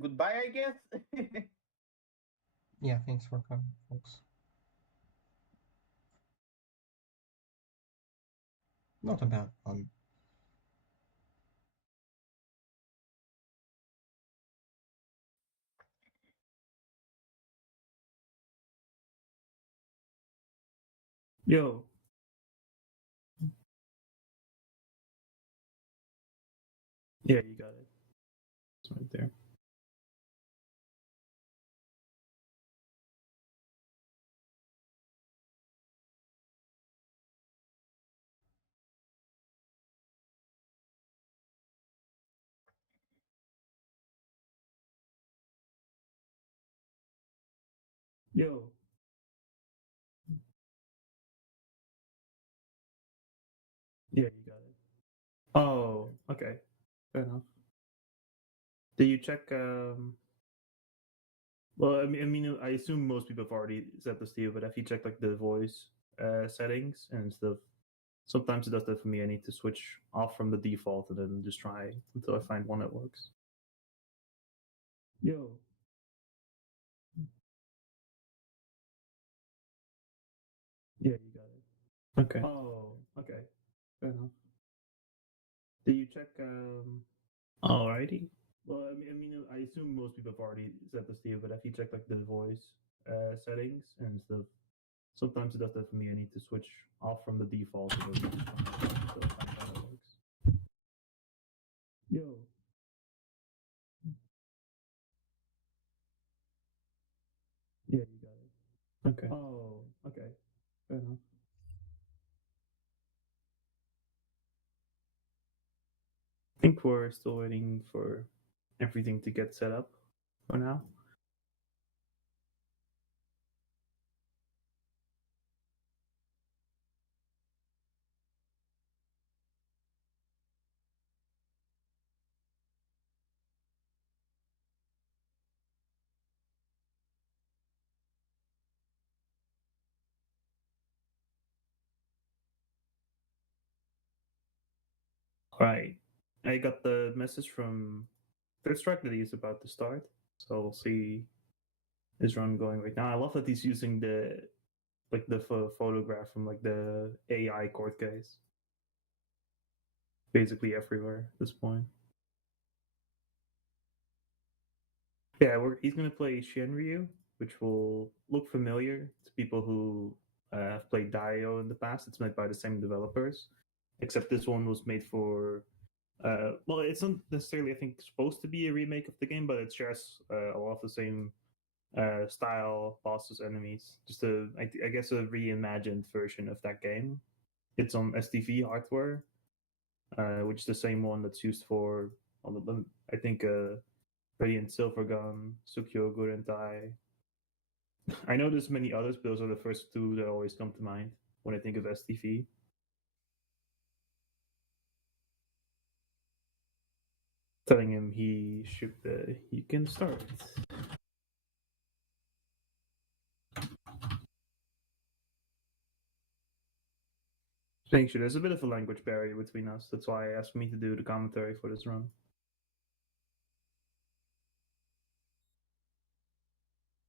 Goodbye, I guess. Yeah, thanks for coming, folks. Not a bad one. Yo. Yeah, you got it. It's right there. Yo. Yeah, you got it. Oh, okay. Fair enough. Did you check? Well, I assume most people have already set this to you, but have you checked like the voice settings and stuff? Sometimes it does that for me. I need to switch off from the default and then just try until I find one that works. Yo. Yeah, you got it. Okay. Oh, okay. Fair enough. Did you check? Alrighty. Well, I assume most people have already set this to you, but have you checked like the voice settings and stuff? Sometimes it does that for me. I need to switch off from the default and then just try until I find one that works. Yo. Yeah, you got it. Okay. Oh, okay. Fair enough. I think we're still waiting for everything to get set up for now. All right. I got the message from Third Strike that he's about to start. So we'll see his run going right now. I love that he's using the photograph from like the AI court case. Basically everywhere at this point. Yeah, he's going to play Shienryu, which will look familiar to people who have played Dio in the past. It's made by the same developers, except this one was made for. Well, it's not necessarily, I think, supposed to be a remake of the game, but it shares a lot of the same style, bosses, enemies. Just I guess, a reimagined version of that game. It's on STV hardware, which is the same one that's used for, I think, Radiant Silvergun, Tsukyo Gurentai. I know there's many others, but those are the first two that always come to mind when I think of STV. Telling him he can start. Saying sure, there's a bit of a language barrier between us. That's why he asked me to do the commentary for this run.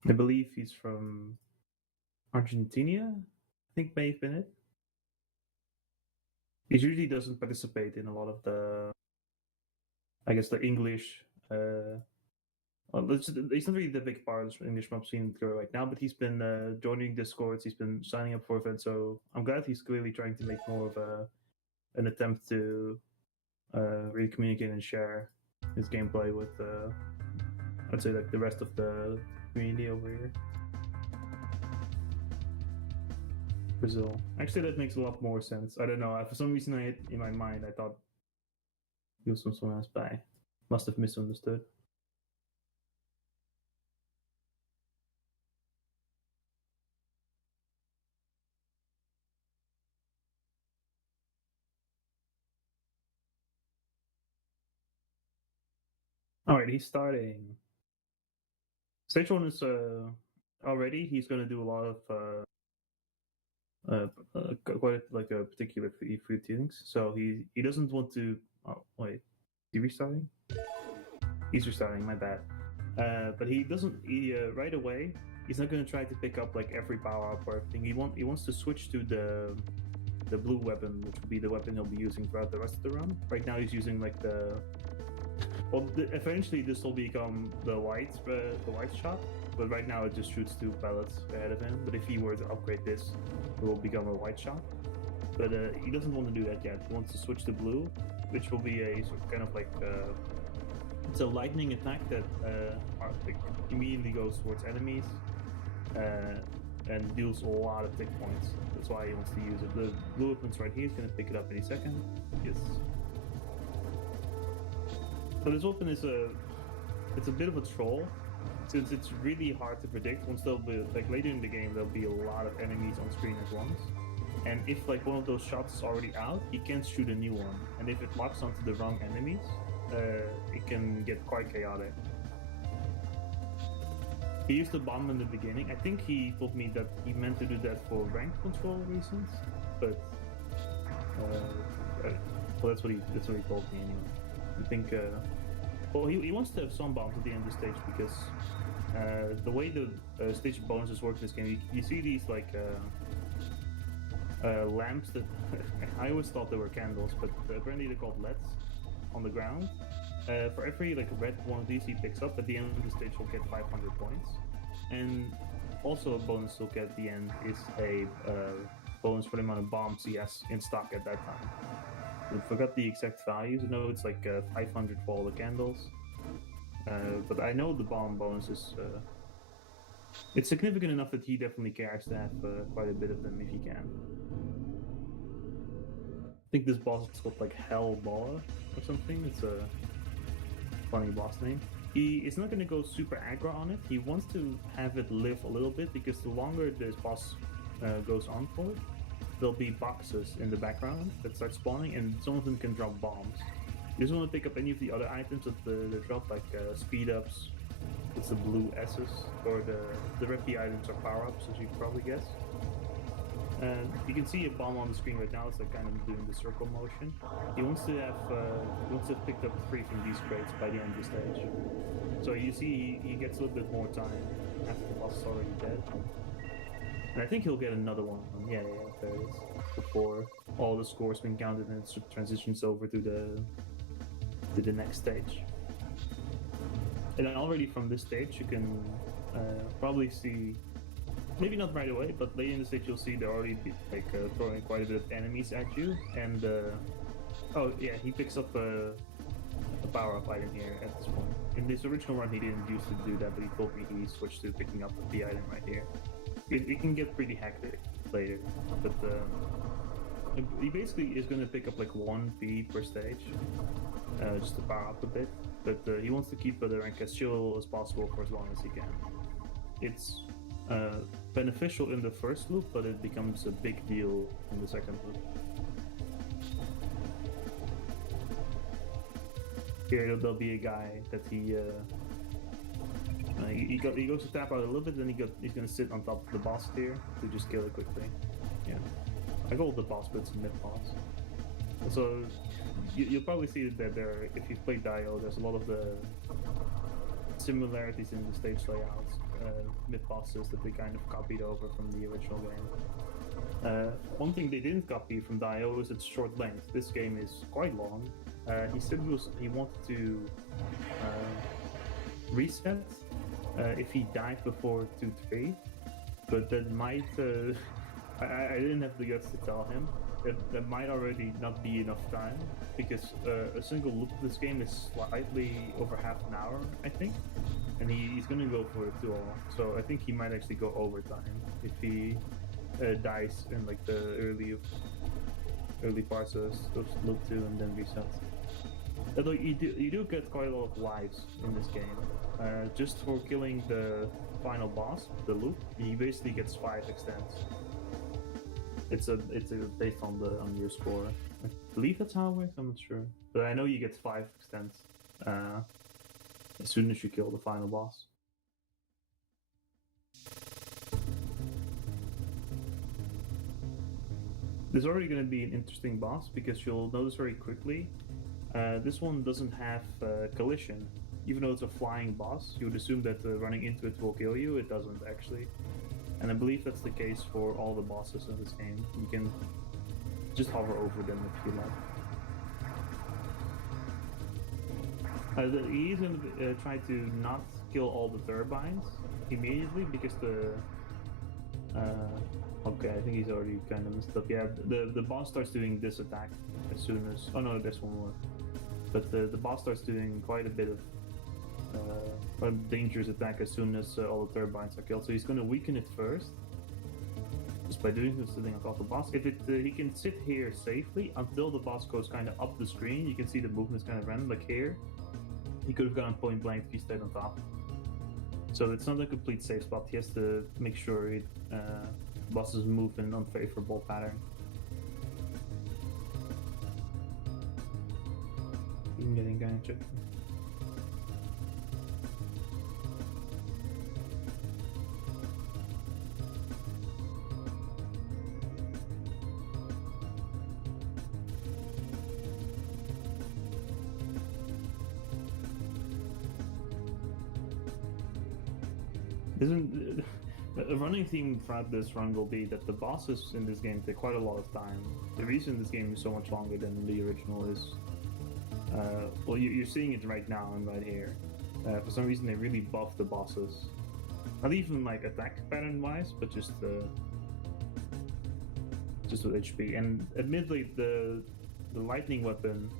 I believe he's from Argentina. I think may have been it. He usually doesn't participate in a lot of the, I guess, the English. Well, he's not really the big part of the English mob scene right now, but he's been joining Discords. He's been signing up for events, so I'm glad he's clearly trying to make more of an attempt to really communicate and share his gameplay with, I'd say, like the rest of the community over here. Brazil. Actually, that makes a lot more sense. I don't know. For some reason, in my mind, I thought he was from someone else, but I must have misunderstood. All right, he's starting. Stage one is already. He's going to do a lot of quite like a particular free tunings. So he doesn't want to. Oh wait, is he restarting? He's restarting, my bad. But he doesn't. Right away. He's not going to try to pick up like every power up or everything. He wants to switch to the blue weapon, which will be the weapon he'll be using throughout the rest of the run. Right now, he's using like eventually this will become the white shot. But right now, it just shoots 2 pellets ahead of him. But if he were to upgrade this, it will become a white shot. But he doesn't want to do that yet. He wants to switch to blue, which will be a sort of kind of like it's a lightning attack that like immediately goes towards enemies and deals a lot of tick points. That's why he wants to use it. The blue weapon's right here. He's going to pick it up any second. Yes. So this weapon is it's a bit of a troll, since it's really hard to predict. Once there'll be like later in the game, there'll be a lot of enemies on screen at once. And if like one of those shots is already out, he can't shoot a new one. And if it locks onto the wrong enemies, it can get quite chaotic. He used the bomb in the beginning. I think he told me that he meant to do that for rank control reasons, but well, that's what he told me anyway. I think well, he wants to have some bombs at the end of the stage because the way the stage bonuses work in this game, you see these like lamps that I always thought they were candles, but apparently they're called LEDs on the ground. For every like red one of these he picks up at the end of the stage, he'll get 500 points. And also a bonus he'll get at the end is a bonus for the amount of bombs he has in stock at that time. I forgot the exact values. I know it's like 500 for all the candles, but I know the bomb bonus is it's significant enough that he definitely cares to have quite a bit of them if he can. I think this boss is called like Hellball or something. It's a funny boss name. He is not going to go super aggro on it. He wants to have it live a little bit because the longer this boss goes on for, there'll be boxes in the background that start spawning, and some of them can drop bombs. You just want to pick up any of the other items that they drop, like speed ups. It's the blue S's, or the red P items are power ups, as you can probably guess. And you can see a bomb on the screen right now. It's like kind of doing the circle motion. He wants to have picked up 3 from these crates by the end of the stage. So you see he gets a little bit more time after the boss is already dead. And I think he'll get another one. Yeah, there it is. Before all the scores been counted and it transitions over to the next stage. And then already from this stage, you can probably see, maybe not right away, but later in the stage you'll see they're already like throwing quite a bit of enemies at you. And oh yeah, he picks up a power-up item here at this point. In this original run, he didn't used to do that, but he told me he switched to picking up the item right here. It can get pretty hectic later, but he basically is going to pick up like 1 P per stage, just to power up a bit. But he wants to keep the rank as chill as possible for as long as he can. It's beneficial in the first loop, but it becomes a big deal in the second loop. Here there'll be a guy that he goes to tap out a little bit, then he's gonna sit on top of the boss here to just kill it quickly. Yeah, I call it the boss, but it's a mid-boss. So you'll probably see that there, if you've played Dio, there's a lot of the similarities in the stage layouts, mid-bosses that they kind of copied over from the original game. One thing they didn't copy from Dio is its short length. This game is quite long. He said he wanted to reset if he died before 2-3, but that might I didn't have the guts to tell him that might already not be enough time, because a single loop of this game is slightly over half an hour, I think, and he's gonna go for it too long. So I think he might actually go overtime if he dies in like the early parts of loop 2 and then resets. Although you do get quite a lot of lives in this game. Just for killing the final boss, the loop, he basically gets 5 extents. It's based on your score. I believe that's how it works. I'm not sure, but I know you get 5 extents as soon as you kill the final boss. This is already going to be an interesting boss because you'll notice very quickly. This one doesn't have collision. even though it's a flying boss, you would assume that running into it will kill you. It doesn't actually, and I believe that's the case for all the bosses in this game. You can just hover over them if you like. He's going to try to not kill all the turbines immediately because okay, I think he's already kind of messed up. Yeah, the boss starts doing this attack as soon as... Oh no, there's one more. But the boss starts doing quite a bit of a dangerous attack as soon as all the turbines are killed. So he's going to weaken it first, just by doing this, sitting on top of the boss. If he can sit here safely until the boss goes kind of up the screen. You can see the movement is kind of random, like here. He could have gone point blank if he stayed on top. So it's not a complete safe spot. He has to make sure bosses move in an unfavorable pattern. I'm getting kind of tricky. A running theme throughout this run will be that the bosses in this game take quite a lot of time. The reason this game is so much longer than the original is, well, you're seeing it right now and right here. For some reason, they really buffed the bosses. Not even like attack pattern wise, but just with HP. And admittedly, the lightning weapon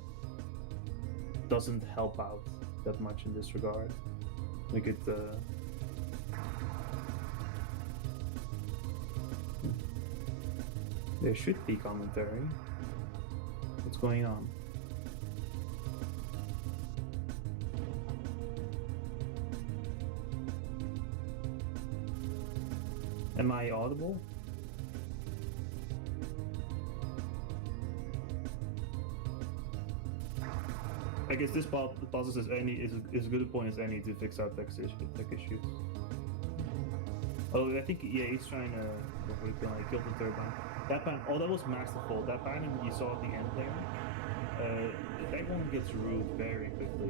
doesn't help out that much in this regard. Like it. There should be commentary. What's going on? Am I audible? I guess this process is as good a point as any to fix out tech issues. Oh, I think yeah, he's trying to kill the turbine. That pattern, oh, that was masterful. That pattern you saw at the end there, that one gets ruled very quickly.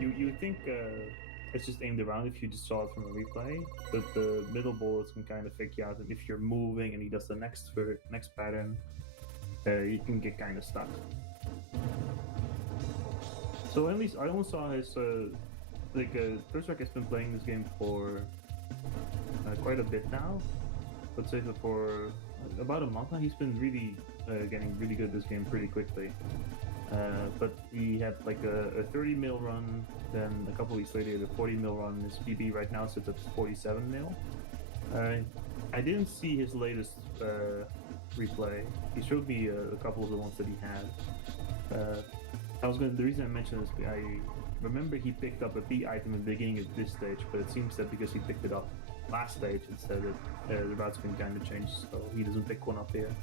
You think it's just aimed around if you just saw it from a replay, but the middle bullets can kind of fake you out, and if you're moving and he does the next pattern, you can get kind of stuck. So at least I almost saw his Berserk has been playing this game for quite a bit now. Let's say that for about a month now, he's been really getting really good at this game pretty quickly. But he had like a 30 mil run, then a couple weeks later the 40 mil run. His PB right now sits at 47 mil. I didn't see his latest replay. He showed me a couple of the ones that he had. The reason I mentioned this, I remember he picked up a B item at the beginning of this stage, but it seems that because he picked it up last stage instead, the route's been kind of changed, so he doesn't pick one up here.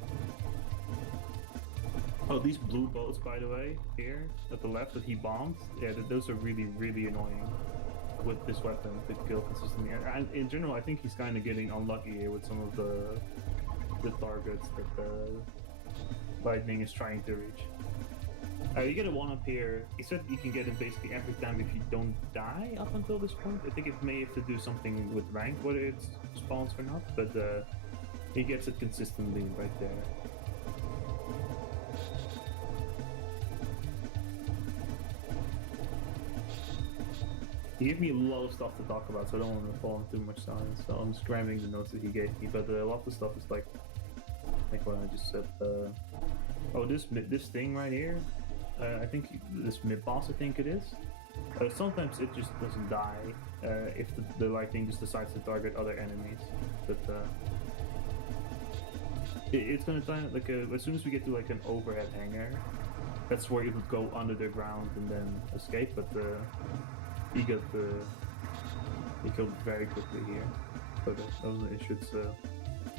Oh, these blue boats, by the way, here at the left that he bombed, yeah, those are really, really annoying with this weapon to kill consistently. And in general, I think he's kind of getting unlucky here with some of the targets that the lightning is trying to reach. You get a 1-up here. He said you can get it basically every time if you don't die up until this point. I think it may have to do something with rank, whether it spawns or not, but he gets it consistently right there. He gave me a lot of stuff to talk about, so I don't want to fall into too much silence. So I'm just grabbing the notes that he gave me, but a lot of the stuff is like what I just said. Oh, this thing right here. I think this mid-boss, I think it is. Sometimes it just doesn't die if the lightning just decides to target other enemies. But it's gonna die like as soon as we get to like an overhead hangar, that's where it would go under the ground and then escape. But he killed very quickly here. But that was an issue. It's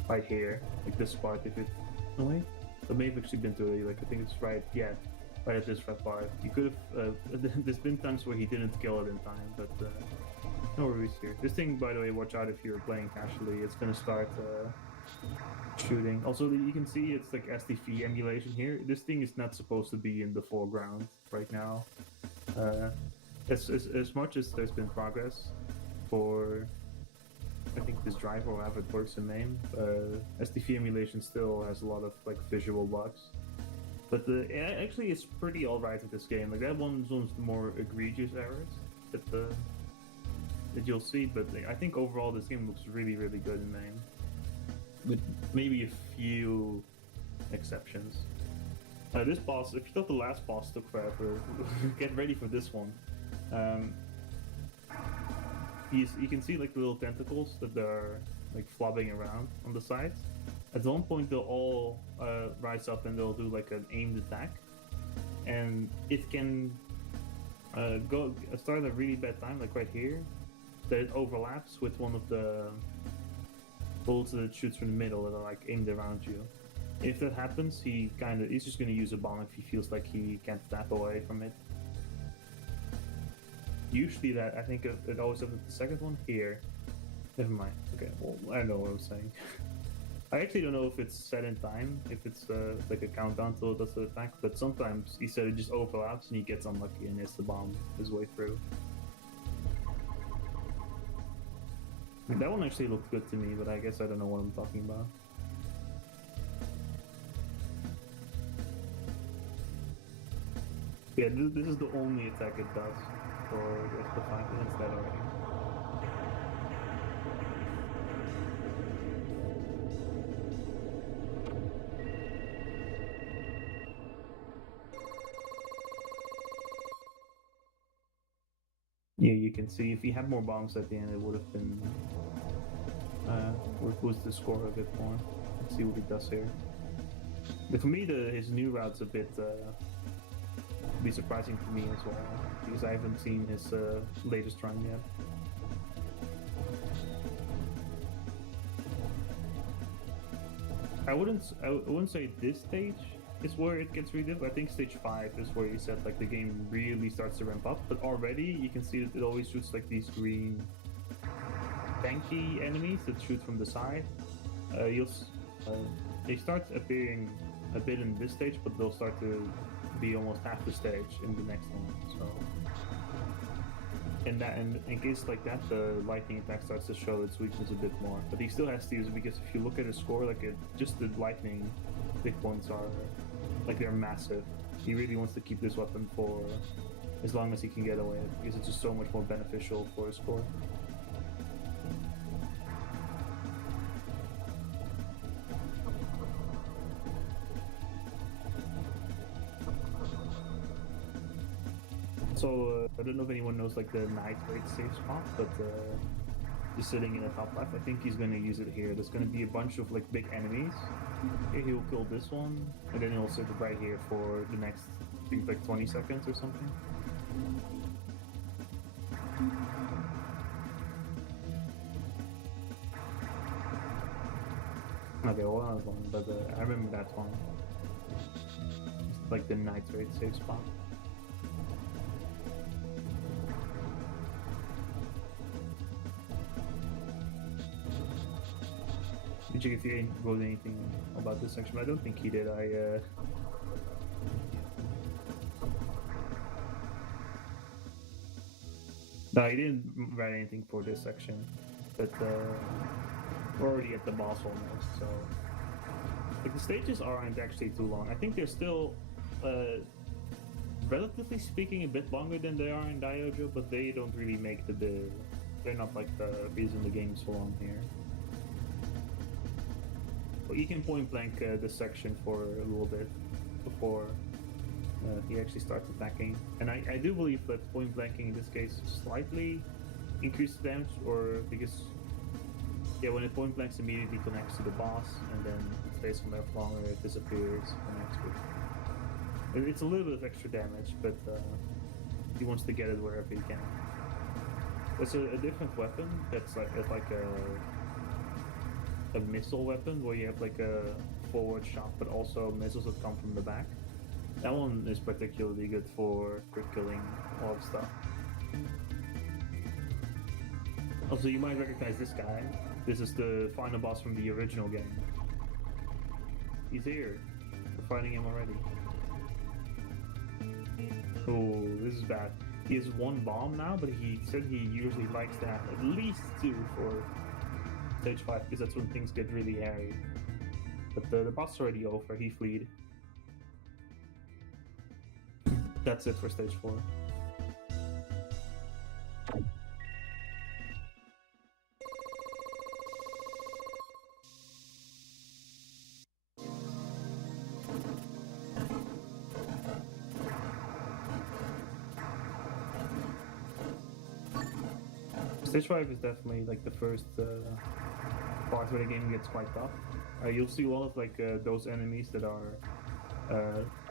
right here, like this part. If it, no wait, it may have actually been too early. Like I think it's right, yeah. Right at this red part. You could have. There's been times where he didn't kill it in time, but no worries here. This thing, by the way, watch out if you're playing casually. It's gonna start shooting. Also, you can see it's like SDF emulation here. This thing is not supposed to be in the foreground right now. As much as there's been progress for, I think, this driver or how it works in MAME, SDF emulation still has a lot of like visual bugs. But it actually is pretty alright with this game. Like that one's one of the more egregious errors that you'll see. But I think overall this game looks really, really good in MAME, with maybe a few exceptions. This boss, if you thought the last boss took forever, get ready for this one. You can see like the little tentacles that are like flopping around on the sides. At one point they'll all rise up and they'll do like an aimed attack, and it can start at a really bad time, like right here, that it overlaps with one of the bullets that it shoots from the middle that are like aimed around you. If that happens, he's just going to use a bomb if he feels like he can't tap away from it. Usually that, I think it always happens with the second one here. Never mind. Okay, well, I don't know what I'm saying. I actually don't know if it's set in time, if it's like a countdown till it does the attack, but sometimes he said it just overlaps and he gets unlucky and hits the bomb his way through. That one actually looked good to me, but I guess I don't know what I'm talking about. Yeah, this is the only attack it does for the 5 minutes that already. Yeah, you can see if he had more bombs at the end, it would have been would boost the score a bit more. Let's see what he does here. But for me, his new route's a bit be surprising for me as well, because I haven't seen his latest run yet. I wouldn't say this stage is where it gets really difficult. I think stage 5 is where you said like the game really starts to ramp up, but already you can see that it always shoots like these green tanky enemies that shoot from the side. They start appearing a bit in this stage, but they'll start to be almost half the stage in the next one. So, and in cases like that, the lightning attack starts to show its weakness a bit more. But he still has to use it, because if you look at his score, like just the lightning big points are like they're massive. He really wants to keep this weapon for as long as he can get away, because it's just so much more beneficial for his score. So I don't know if anyone knows like the night raid safe spot, but just sitting in the top left, I think he's going to use it here. There's going to be a bunch of like big enemies. Okay, he'll kill this one, and then he'll sit right here for the next, I think, like 20 seconds or something. Okay, well, that was one, but I remember that one. It's like the night raid safe spot. Did you get he wrote anything about this section? I don't think he did. No, he didn't write anything for this section, but we're already at the boss almost, so like the stages aren't actually too long. I think they're still, relatively speaking, a bit longer than they are in Diojo, but they don't really make they're not like the reason the game's so long here. But you can point blank this section for a little bit before he actually starts attacking. And I do believe that point blanking in this case slightly increases damage, or because yeah, when it point blanks immediately connects to the boss and then it stays on there for longer, it disappears, connects with. It's a little bit of extra damage, but he wants to get it wherever he can. There's a different weapon that's like a missile weapon where you have like a forward shot, but also missiles that come from the back. That one is particularly good for killing a lot of stuff. Also, you might recognize this guy. This is the final boss from the original game. He's here. We're fighting him already. Oh, this is bad. He has 1 bomb now, but he said he usually likes to have at least 2 for stage 5, because that's when things get really hairy. But the boss is already over, he fled. That's it for stage 4. Stage 5 is definitely like the first part where the game gets quite tough. You'll see a lot of like those enemies that are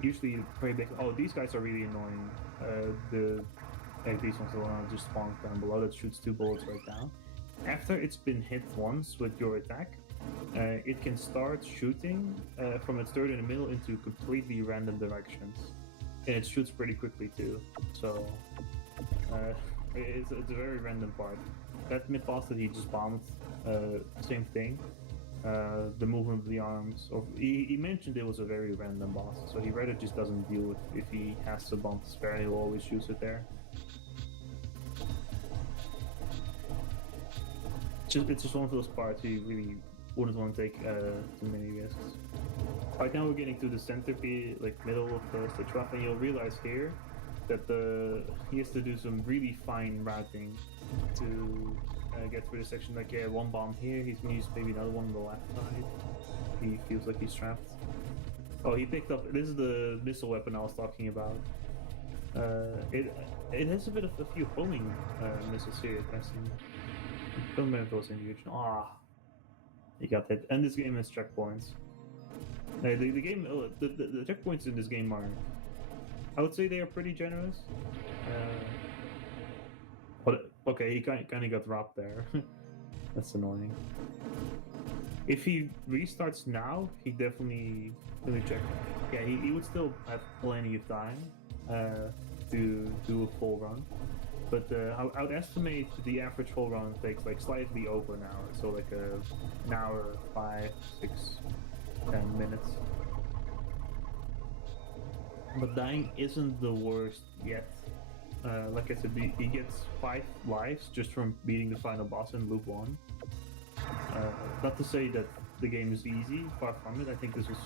usually very big. Oh, these guys are really annoying. These ones are the one just spawned down below that shoots 2 bullets right down. After it's been hit once with your attack, it can start shooting from its third in the middle into completely random directions. And it shoots pretty quickly too. So it's a very random part. That mid boss that he just bombed, same thing. The movement of the arms. Or he mentioned it was a very random boss, so he rather just doesn't deal with if he has to bomb to spare, he'll always use it there. It's just one of those parts you really wouldn't want to take too many risks. Right now we're getting to the center, like middle of the stage 12, and you'll realize here that he has to do some really fine routing to get through the section. Like, yeah, 1 bomb here, he's gonna use maybe another one on the left side. He feels like he's trapped. Oh, he picked up, this is the missile weapon I was talking about. It has a bit of a few homing missiles here, I see. Don't remember if it was in the original. Ah, he got hit. And this game has checkpoints. The checkpoints in this game are, I would say they are pretty generous. But okay, he kind of got dropped there. That's annoying. If he restarts now, he definitely, let me check. Yeah, he would still have plenty of time to do a full run. But I would estimate the average full run takes like slightly over an hour. So like an hour, 5, 6, 10 minutes. But dying isn't the worst yet. Like I said, he gets 5 lives just from beating the final boss in loop 1. Not to say that the game is easy, far from it. I think this was...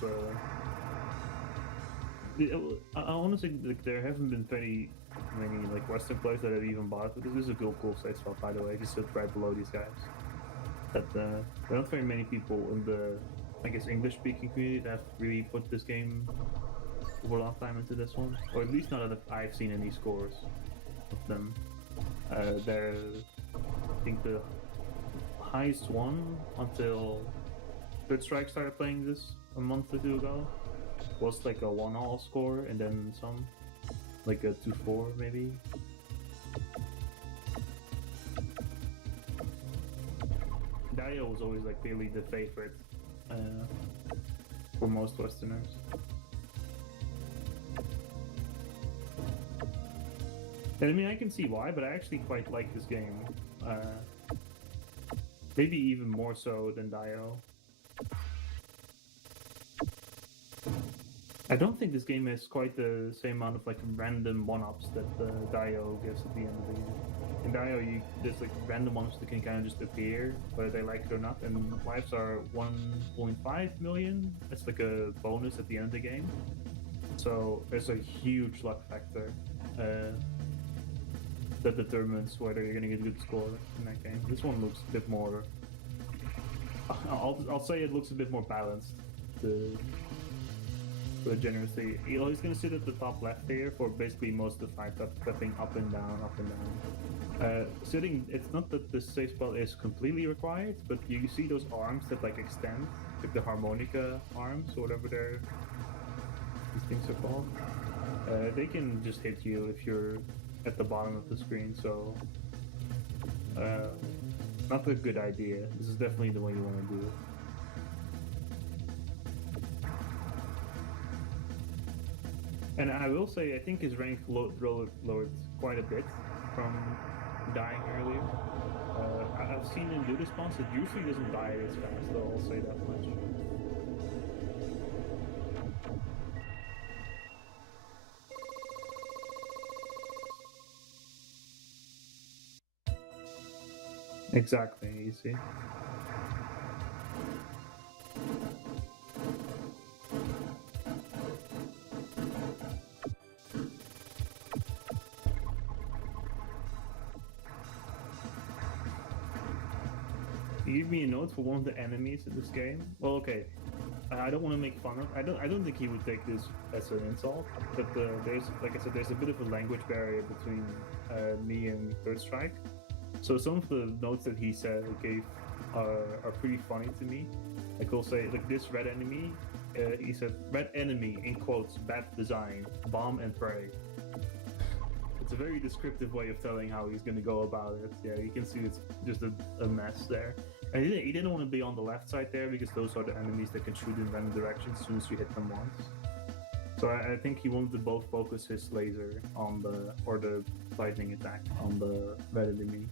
I honestly, like, there haven't been very many like Western players that have even bought it. This is a cool site swap, by the way. Just sit right below these guys. But there are not very many people in the, I guess, English-speaking community that have really put this game over a long time into this one, or at least not that I've seen any scores of them. They're, I think, the highest one until Third Strike started playing this a month or 2 ago was like a 1-all score, and then some, like a 2-4 maybe. Dio was always like clearly the favorite for most Westerners. And I mean, I can see why, but I actually quite like this game. Maybe even more so than Dio. I don't think this game has quite the same amount of like random one-ups that Dio gives at the end of the game. In Dio, there's like random ones that can kind of just appear, whether they like it or not, and lives are 1.5 million. That's like a bonus at the end of the game. So there's a huge luck factor that determines whether you're gonna get a good score in that game. This one looks a bit more... I'll say it looks a bit more balanced. Generously, he's gonna sit at the top left here for basically most of the fight, stepping up and down, up and down. Sitting, it's not that the safe spot is completely required, but you see those arms that like extend, like the harmonica arms, or whatever these things are called. They can just hit you if you're at the bottom of the screen, so not a good idea. This is definitely the way you want to do it. And I will say, I think his rank lowered quite a bit from dying earlier. I've seen him do this boss. It usually doesn't die this fast, though. I'll say that much. Exactly, you see. You give me a note for one of the enemies in this game. Well, okay. I don't want to make fun of. I don't think he would take this as an insult. But there's, like I said, there's a bit of a language barrier between me and Third Strike. So some of the notes that he said gave are pretty funny to me. Like he'll say, like this red enemy. He said, "Red enemy in quotes, bad design, bomb and pray." It's a very descriptive way of telling how he's going to go about it. Yeah, you can see it's just a mess there. And he didn't want to be on the left side there because those are the enemies that can shoot in random directions as soon as you hit them once. So I think he wanted to both focus his laser on the lightning attack on the red enemy,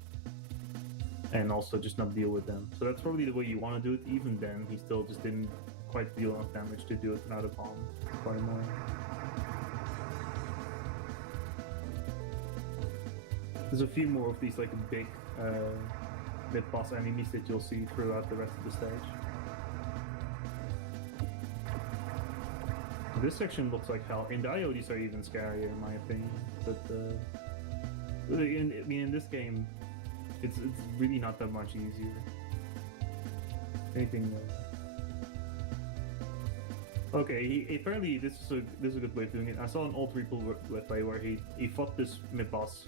and also just not deal with them. So that's probably the way you want to do it. Even then, he still just didn't quite deal enough damage to do it without a bomb. It's quite annoying. There's a few more of these like big mid-boss enemies that you'll see throughout the rest of the stage. This section looks like hell. In Dio, these are even scarier in my opinion. But in this game, it's really not that much easier. Anything. Okay, apparently this is a good way of doing it. I saw an old replay where he fought this mid-boss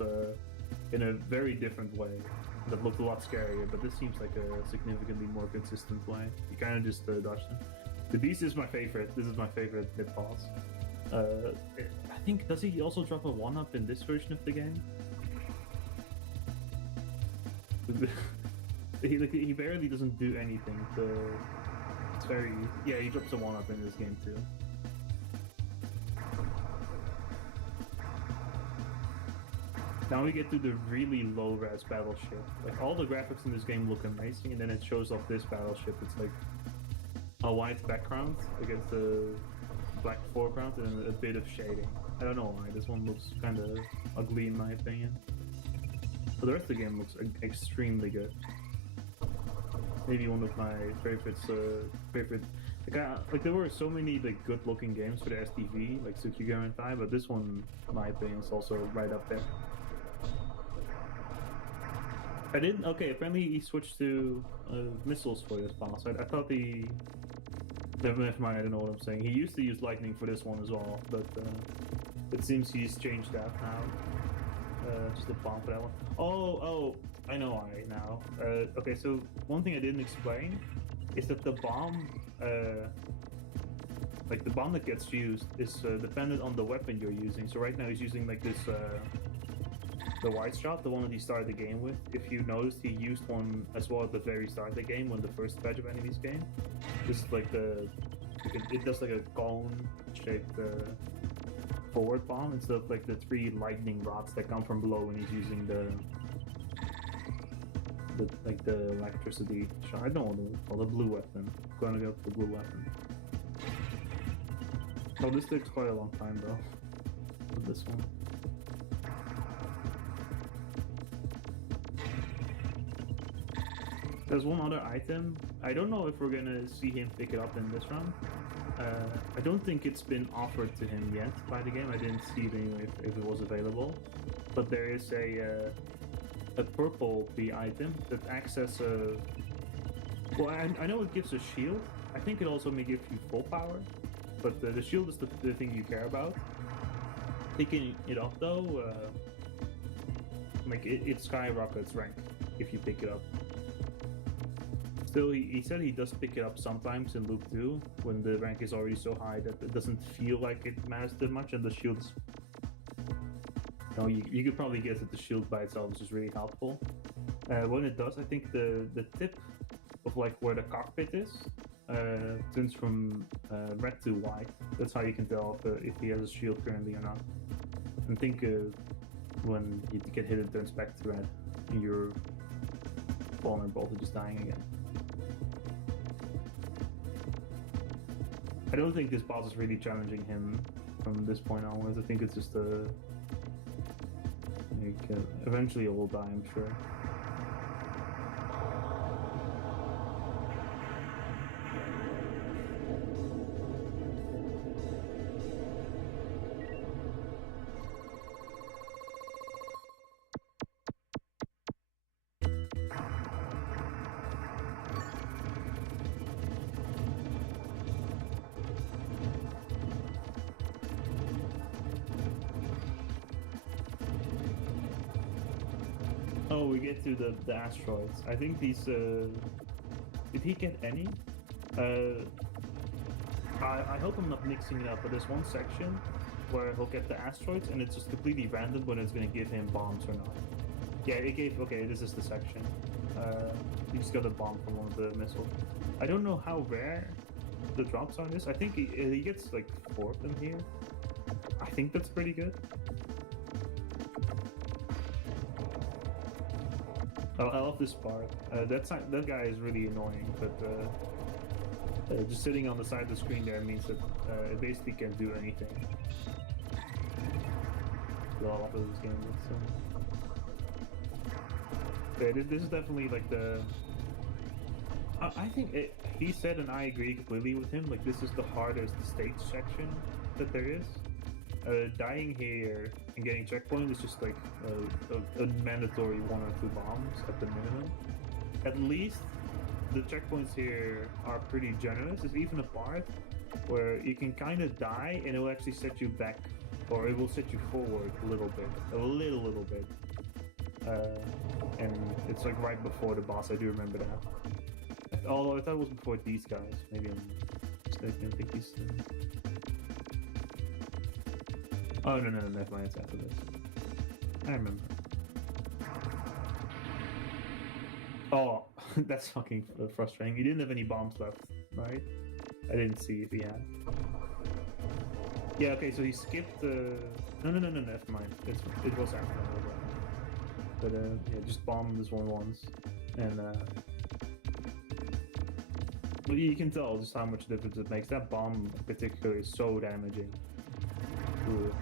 in a very different way that looked a lot scarier, but this seems like a significantly more consistent way. You kind of just dodge them. The beast is my favorite. This is my favorite mid-boss. I think, does he also drop a 1-up in this version of the game? He barely doesn't do anything. It's very... Yeah, he drops a 1-up in this game too. Now we get to the really low-res battleship. Like, all the graphics in this game look amazing, and then it shows off this battleship. It's like a white background against a black foreground and a bit of shading. I don't know why. This one looks kind of ugly in my opinion. But the rest of the game looks extremely good. Maybe one of my favorites. Like there were so many like good-looking games for the STV, like Tsukuga and Tai, but this one, in my opinion, is also right up there. I didn't. Okay, apparently he switched to missiles for this boss. I thought the. Never mind. I don't know what I'm saying. He used to use lightning for this one as well, but it seems he's changed that now. Just a bomb for that one. Oh, I know why now. Okay, so one thing I didn't explain is that the bomb, like the bomb that gets used, is dependent on the weapon you're using. So right now he's using like this, the white shot, the one that he started the game with. If you noticed, he used one as well at the very start of the game when the first batch of enemies came. This is like it does like a cone-shaped forward bomb instead of like the 3 lightning rods that come from below when he's using the electricity shot. I don't know what it's called, the blue weapon. I'm gonna go for the blue weapon. Oh, this takes quite a long time though. With this one. There's one other item. I don't know if we're gonna see him pick it up in this round. I don't think it's been offered to him yet by the game. I didn't see it anyway if it was available. But there is a purple B item that acts as a... Well, I know it gives a shield. I think it also may give you full power. But the shield is the thing you care about. Picking it up though, like it skyrockets rank if you pick it up. Still, he said he does pick it up sometimes in Loop 2 when the rank is already so high that it doesn't feel like it matters that much, and the shields. You could probably guess that the shield by itself is just really helpful. When it does, I think the tip of like where the cockpit is turns from red to white. That's how you can tell if he has a shield currently or not. I think when you get hit it turns back to red and you're vulnerable to just dying again. I don't think this boss is really challenging him from this point onwards. I think it's just eventually it will die, I'm sure. Oh, we get to the asteroids. I think these. Did he get any? I hope I'm not mixing it up, but there's one section where he'll get the asteroids, and it's just completely random when it's going to give him bombs or not. Yeah, it gave. Okay, this is the section. He just got a bomb from one of the missiles. I don't know how rare the drops are in this. I think he gets like 4 of them here. I think that's pretty good. I love this part. That guy is really annoying, but just sitting on the side of the screen there means that it basically can't do anything. A lot of this game. Yeah, this is definitely like the. I think he said, and I agree completely with him. Like this is the hardest stage section that there is. Dying here and getting checkpoint is just like a mandatory 1 or 2 bombs at the minimum. At least the checkpoints here are pretty generous. There's even a part where you can kind of die and it will actually set you back, or it will set you forward a little bit, and it's like right before the boss. I do remember that. Although I thought it was before these guys. Maybe I'm mistaken. I think he's. Oh, no, never mind, it's after this. I remember. Oh, that's fucking frustrating. He didn't have any bombs left, right? I didn't see if he had. Yeah, okay, so he skipped the... No, never mind. It was after that. But, yeah, just bomb this one once. And, but you can tell just how much difference it makes. That bomb in particular is so damaging. Ooh.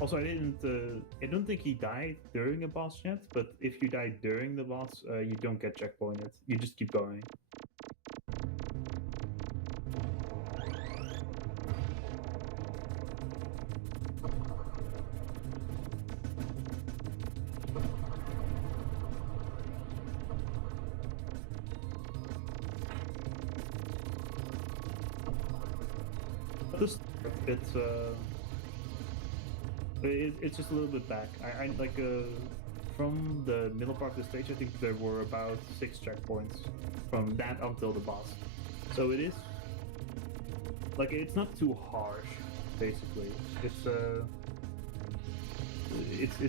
Also, I don't think he died during a boss yet, but if you die during the boss, you don't get checkpointed. You just keep going. It's just a little bit back. I like from the middle part of the stage. I think there were about 6 checkpoints from that until the boss. So it is like it's not too harsh. Basically, it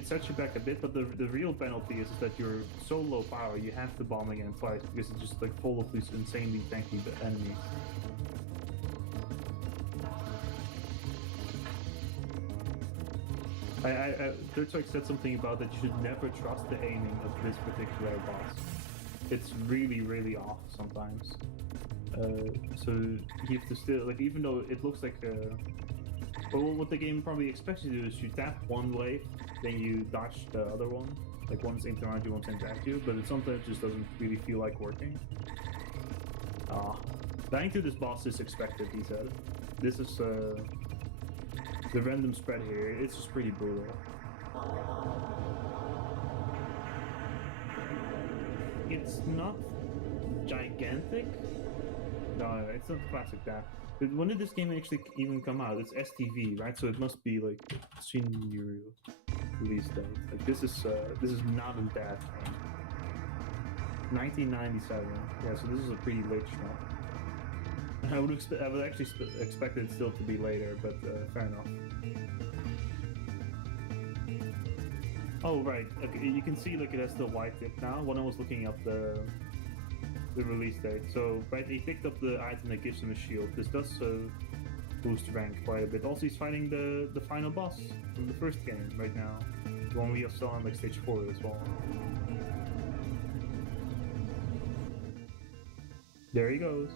sets you back a bit, but the real penalty is that you're so low power you have to bomb again twice because it's just like full of these insanely tanky enemies. Dirtwag said something about that you should never trust the aiming of this particular boss. It's really, really off sometimes. So you have to still, like, even though it looks like well, what the game probably expects you to do is you tap one wave, then you dodge the other one. Like one's aimed around you, one's aimed at you, but it sometimes just doesn't really feel like working. Dying to this boss is expected, he said. This is the random spread here, it's just pretty brutal. It's not gigantic. No, it's not classic that. But when did this game actually even come out? It's STV, right? So it must be like Shienryu release date. Like this is not a bad game. 1997. Yeah, so this is a pretty late shot. I would actually expect it still to be later, but fair enough. Oh right, okay, you can see like it has the white tip now. When I was looking up the release date, so right, he picked up the item that gives him a shield. This does boost rank quite a bit. Also, he's fighting the final boss from the first game right now. The one we saw on like stage 4 as well. There he goes.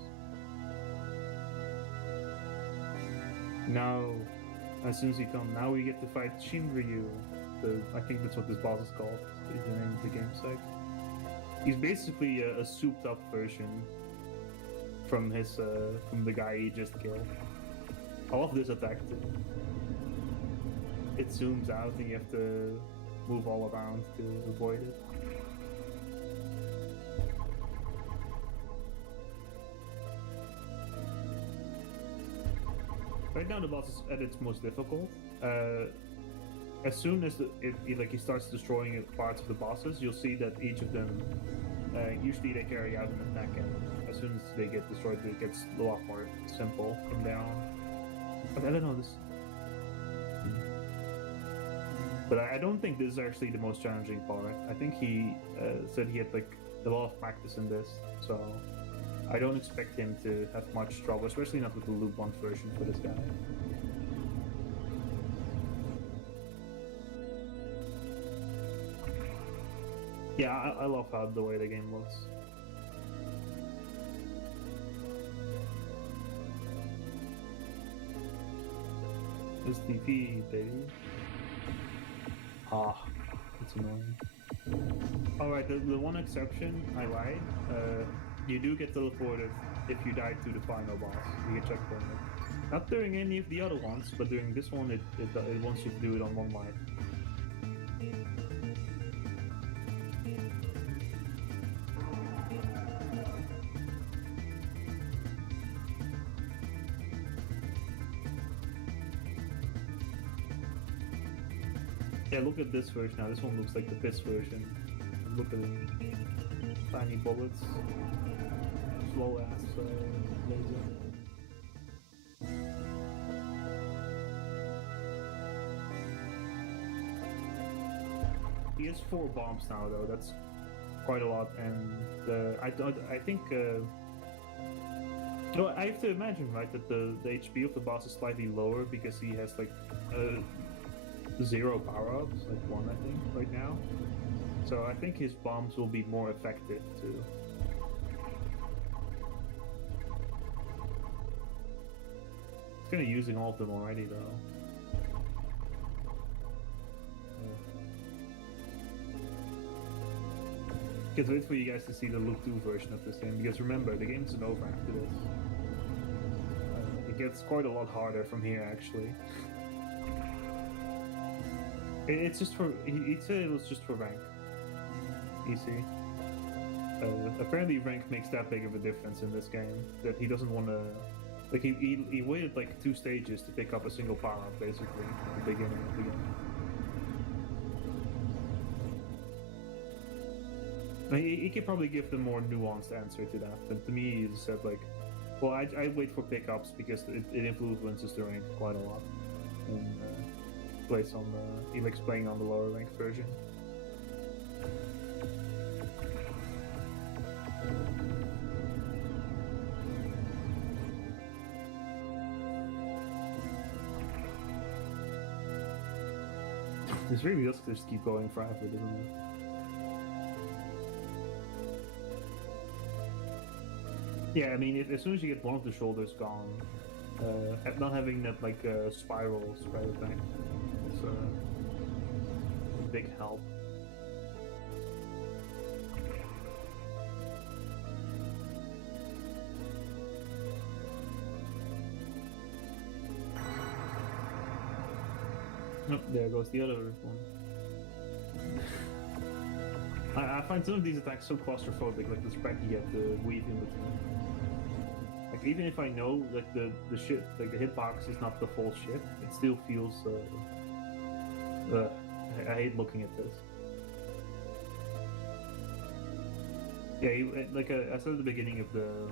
Now, as soon as he comes, now we get to fight Shienryu. I think that's what this boss is called. Is the name of the game site. He's basically a souped-up version from the guy he just killed. I love this attack too. It zooms out and you have to move all around to avoid it. Right now the boss is at its most difficult. As soon as he starts destroying parts of the bosses, you'll see that each of them usually they carry out an attack, and as soon as they get destroyed, it gets a lot more simple from there on. But I don't know this. But I don't think this is actually the most challenging part. I think he said he had like a lot of practice in this, so I don't expect him to have much trouble, especially not with the Loop 1 version for this guy. Yeah, I love how the way the game looks. STP, baby. Ah, it's annoying. Alright, the one exception, I lied. You do get teleported if you die to the final boss. You get checkpointed. Not during any of the other ones, but during this one, it wants you to do it on one life. Yeah, look at this version now. This one looks like the best version. Look at it. Tiny bullets. Slow ass laser. He has 4 bombs now, though. That's quite a lot, and I think. No, I have to imagine, right, that the HP of the boss is slightly lower because he has like 0 power-ups, like 1 I think, right now. So I think his bombs will be more effective too. He's kind of using all of them already though. Can't wait for you guys to see the Loop 2 version of this game, because remember, the game isn't over after this. It gets quite a lot harder from here actually. It's just for, he said it was just for rank. Easy. Apparently rank makes that big of a difference in this game, that he doesn't want to, like he waited like 2 stages to pick up a single power-up basically at the beginning of the game. He could probably give the more nuanced answer to that, but to me he said like, well I wait for pickups because it influences the rank quite a lot. And, place on the, he'll explain on the lower rank version. This really does just keep going forever, doesn't it? Yeah, I mean, as soon as you get one of the shoulders gone, not having that like spiral spread attack, it's a big help. Oh, there goes the other one. I find some of these attacks so claustrophobic, like the spread you get to weave in between. Like even if I know like the shit, like the hitbox is not the full shit, it still feels. I hate looking at this. Yeah, like I said at the beginning of the.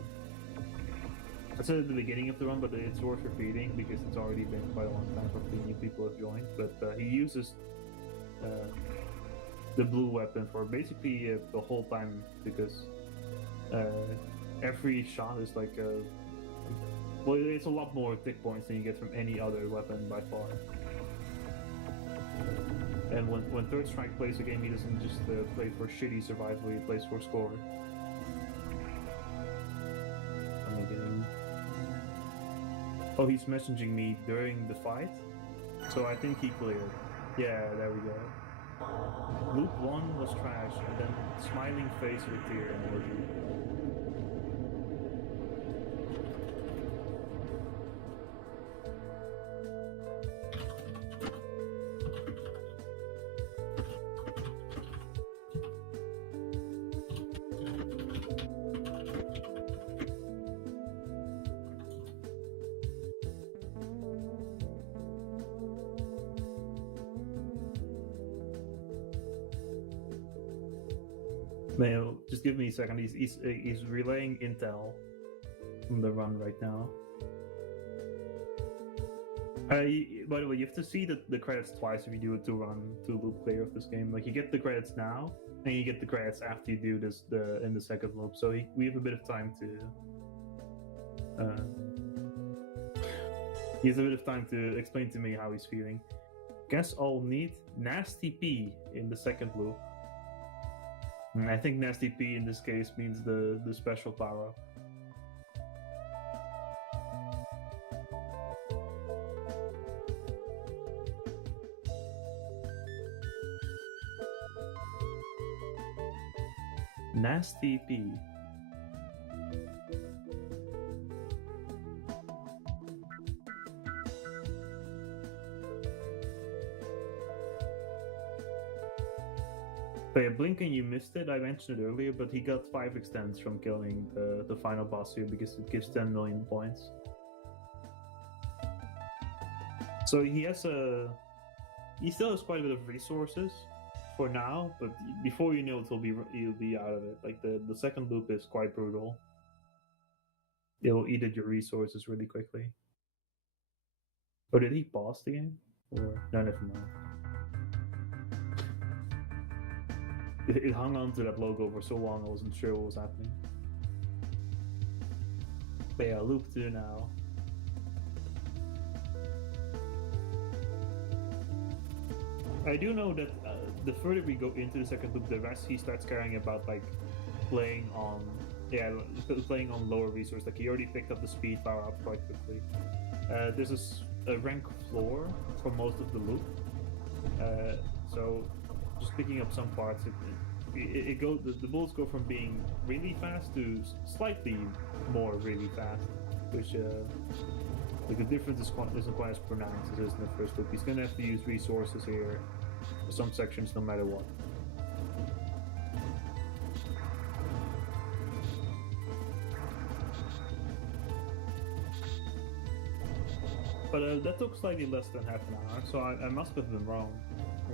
I said at the beginning of the run, but it's worth repeating because it's already been quite a long time for the new people have joined. But he uses the blue weapon for basically the whole time, because every shot is like Well, it's a lot more tick points than you get from any other weapon by far. And when Third Strike plays a game, he doesn't just play for shitty survival, he plays for score. Am I getting... Oh, he's messaging me during the fight? So I think he cleared. Yeah, there we go. Loop 1 was trash, and then smiling face with tear emoji. Man, just give me a second. He's relaying intel from the run right now. By the way, you have to see the credits twice if you do a two loop clear of this game. Like you get the credits now, and you get the credits after you do this in the second loop. So we have a bit of time to. He has a bit of time to explain to me how he's feeling. Guess I'll need Nasty P in the second loop. I think Nasty P in this case means the special power. Nasty P. So yeah, Blinken, you missed it. I mentioned it earlier, but he got 5 extends from killing the final boss here because it gives 10 million points. So he still has quite a bit of resources for now, but before you know it, he'll be out of it. Like the second loop is quite brutal. It will eat at your resources really quickly. Oh, did he pause the game? Or no, never mind. It hung on to that logo for so long, I wasn't sure what was happening. But yeah, loop 2 now. I do know that the further we go into the second loop, the rest he starts caring about like playing on lower resource. Like he already picked up the speed power up quite quickly. There's a rank floor for most of the loop, so just picking up some parts, the bullets go from being really fast to slightly more really fast, which like the difference isn't quite as pronounced as it is in the first loop. He's gonna have to use resources here for some sections no matter what. But that took slightly less than half an hour, so I must have been wrong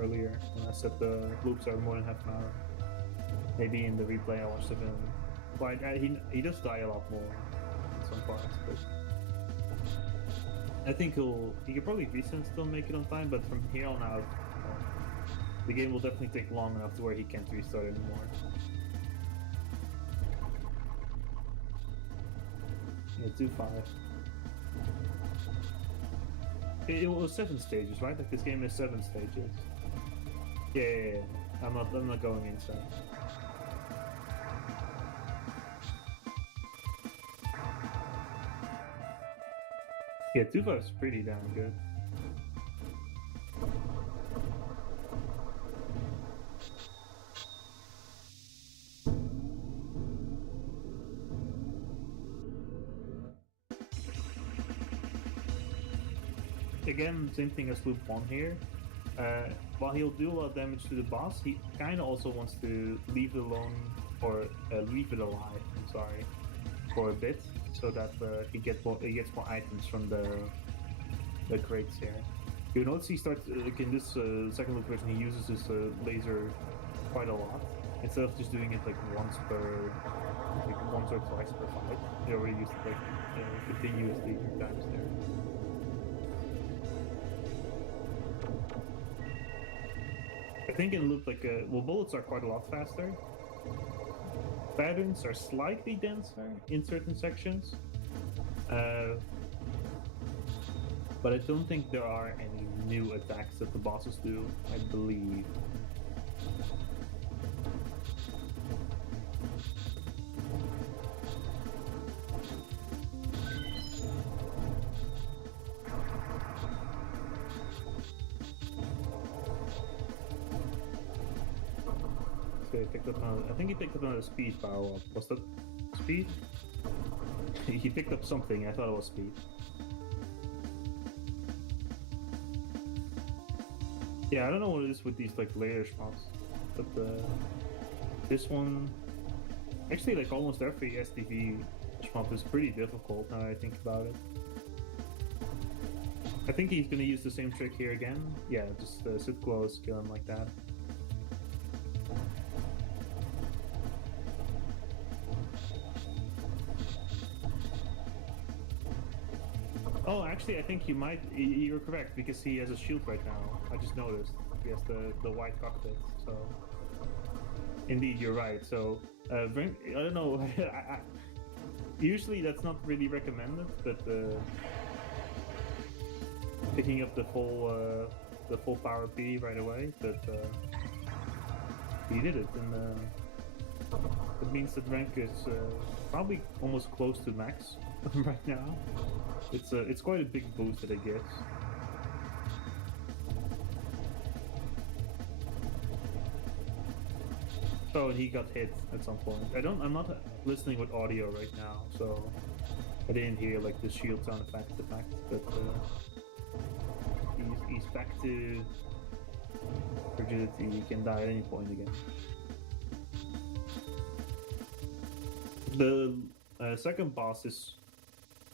earlier when I said the loops are more than half an hour. Maybe in the replay I watched of him. But he does die a lot more in some parts, but I think he could probably recent still make it on time, but from here on out, the game will definitely take long enough to where he can't restart anymore. Yeah, 2-5. It was 7 stages, right? Like this game is 7 stages. Yeah. I'm not going insane. Yeah, 2-5 is pretty damn good. Again, same thing as Loop 1 here. While he'll do a lot of damage to the boss, he kind of also wants to leave it alone, or leave it alive, I'm sorry, for a bit, so that he gets more items from the crates here. You notice he starts, like in this second loop version, he uses his laser quite a lot. Instead of just doing it like once or twice per fight, he already used it like continuously 3 times there. I think in loop bullets are quite a lot faster. Patterns are slightly denser in certain sections. But I don't think there are any new attacks that the bosses do, I believe. So he picked up another, I think he picked up another speed power up. Was that speed? He picked up something, I thought it was speed. Yeah, I don't know what it is with these like later spots, but this one, actually, like almost every STV shmup is pretty difficult now I think about it. I think he's gonna use the same trick here again. Yeah, just sit close, kill him like that. Oh, actually, I think you might. You're correct because he has a shield right now. I just noticed he has the white cockpit. So, indeed, you're right. So, I don't know. Usually, that's not really recommended, but picking up the full power P right away. But he did it, and it means that rank is probably almost close to max right now. It's quite a big boost that it gets. Oh, and he got hit at some point. I'm not listening with audio right now, so I didn't hear like the shield sound effect, but he's back to fragility. He can die at any point again. The second boss is,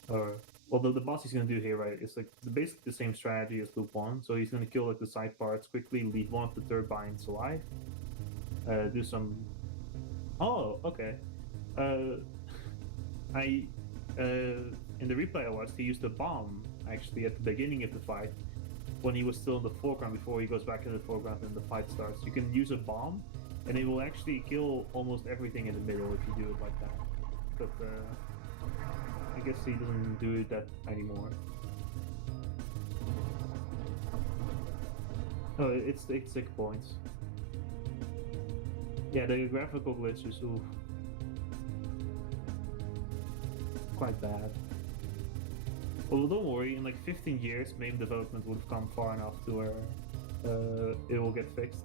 well, the boss he's gonna do here, right? It's like basically the same strategy as Loop 1. So he's gonna kill like the side parts quickly, leave one of the turbines alive. Do some. Oh, okay. I in the replay I watched, he used a bomb actually at the beginning of the fight when he was still in the foreground before he goes back in the foreground and the fight starts. You can use a bomb, and it will actually kill almost everything in the middle if you do it like that. But I guess he doesn't do that anymore. Oh, it's 6 points. Yeah, the graphical glitches, oof. Quite bad. Well, don't worry, in like 15 years, MAME development would have come far enough to where it will get fixed.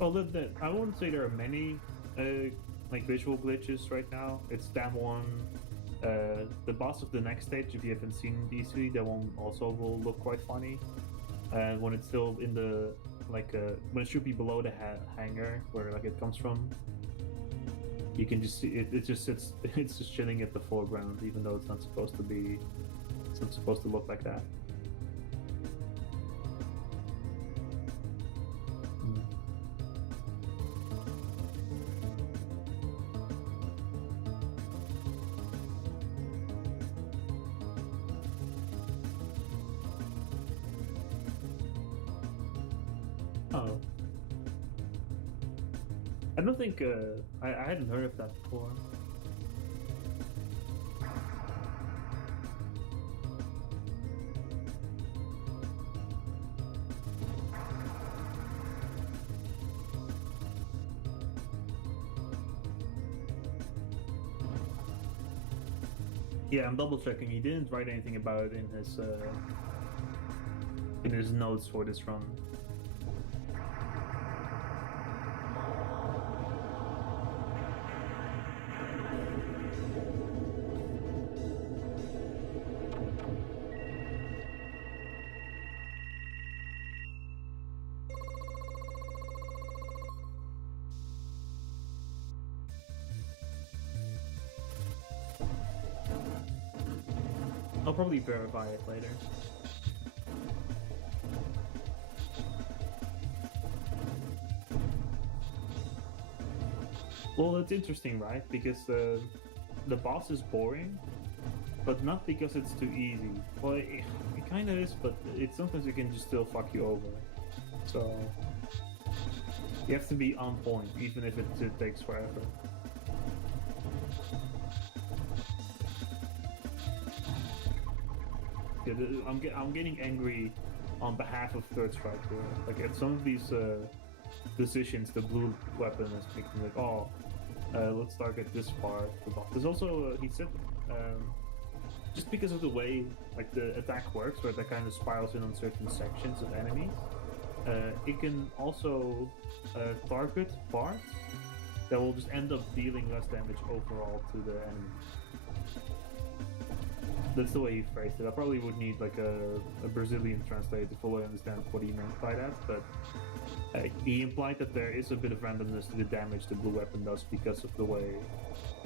Well, I wouldn't say there are many like visual glitches right now. It's that one. The boss of the next stage, if you haven't seen these three, that one also will look quite funny. And when it's still in the when it should be below the hangar where like it comes from, you can just see it. It just sits. It's just chilling at the foreground, even though it's not supposed to be. It's not supposed to look like that. Oh. I don't think I hadn't heard of that before. Yeah, I'm double checking. He didn't write anything about it in his notes for this run. I'll probably verify it later. Well, it's interesting, right? Because the boss is boring, but not because it's too easy. Well, it kind of is, but sometimes it can just still fuck you over. So you have to be on point, even if it takes forever. Yeah, I'm getting angry on behalf of Third Strike here. Like at some of these decisions, the blue weapon is making like, oh, let's target this part. There's also he said just because of the way like the attack works, where that kind of spirals in on certain sections of enemies, it can also target parts that will just end up dealing less damage overall to the enemy. That's the way he phrased it. I probably would need like a Brazilian translator to fully understand what he meant by that, but he implied that there is a bit of randomness to the damage the blue weapon does because of the way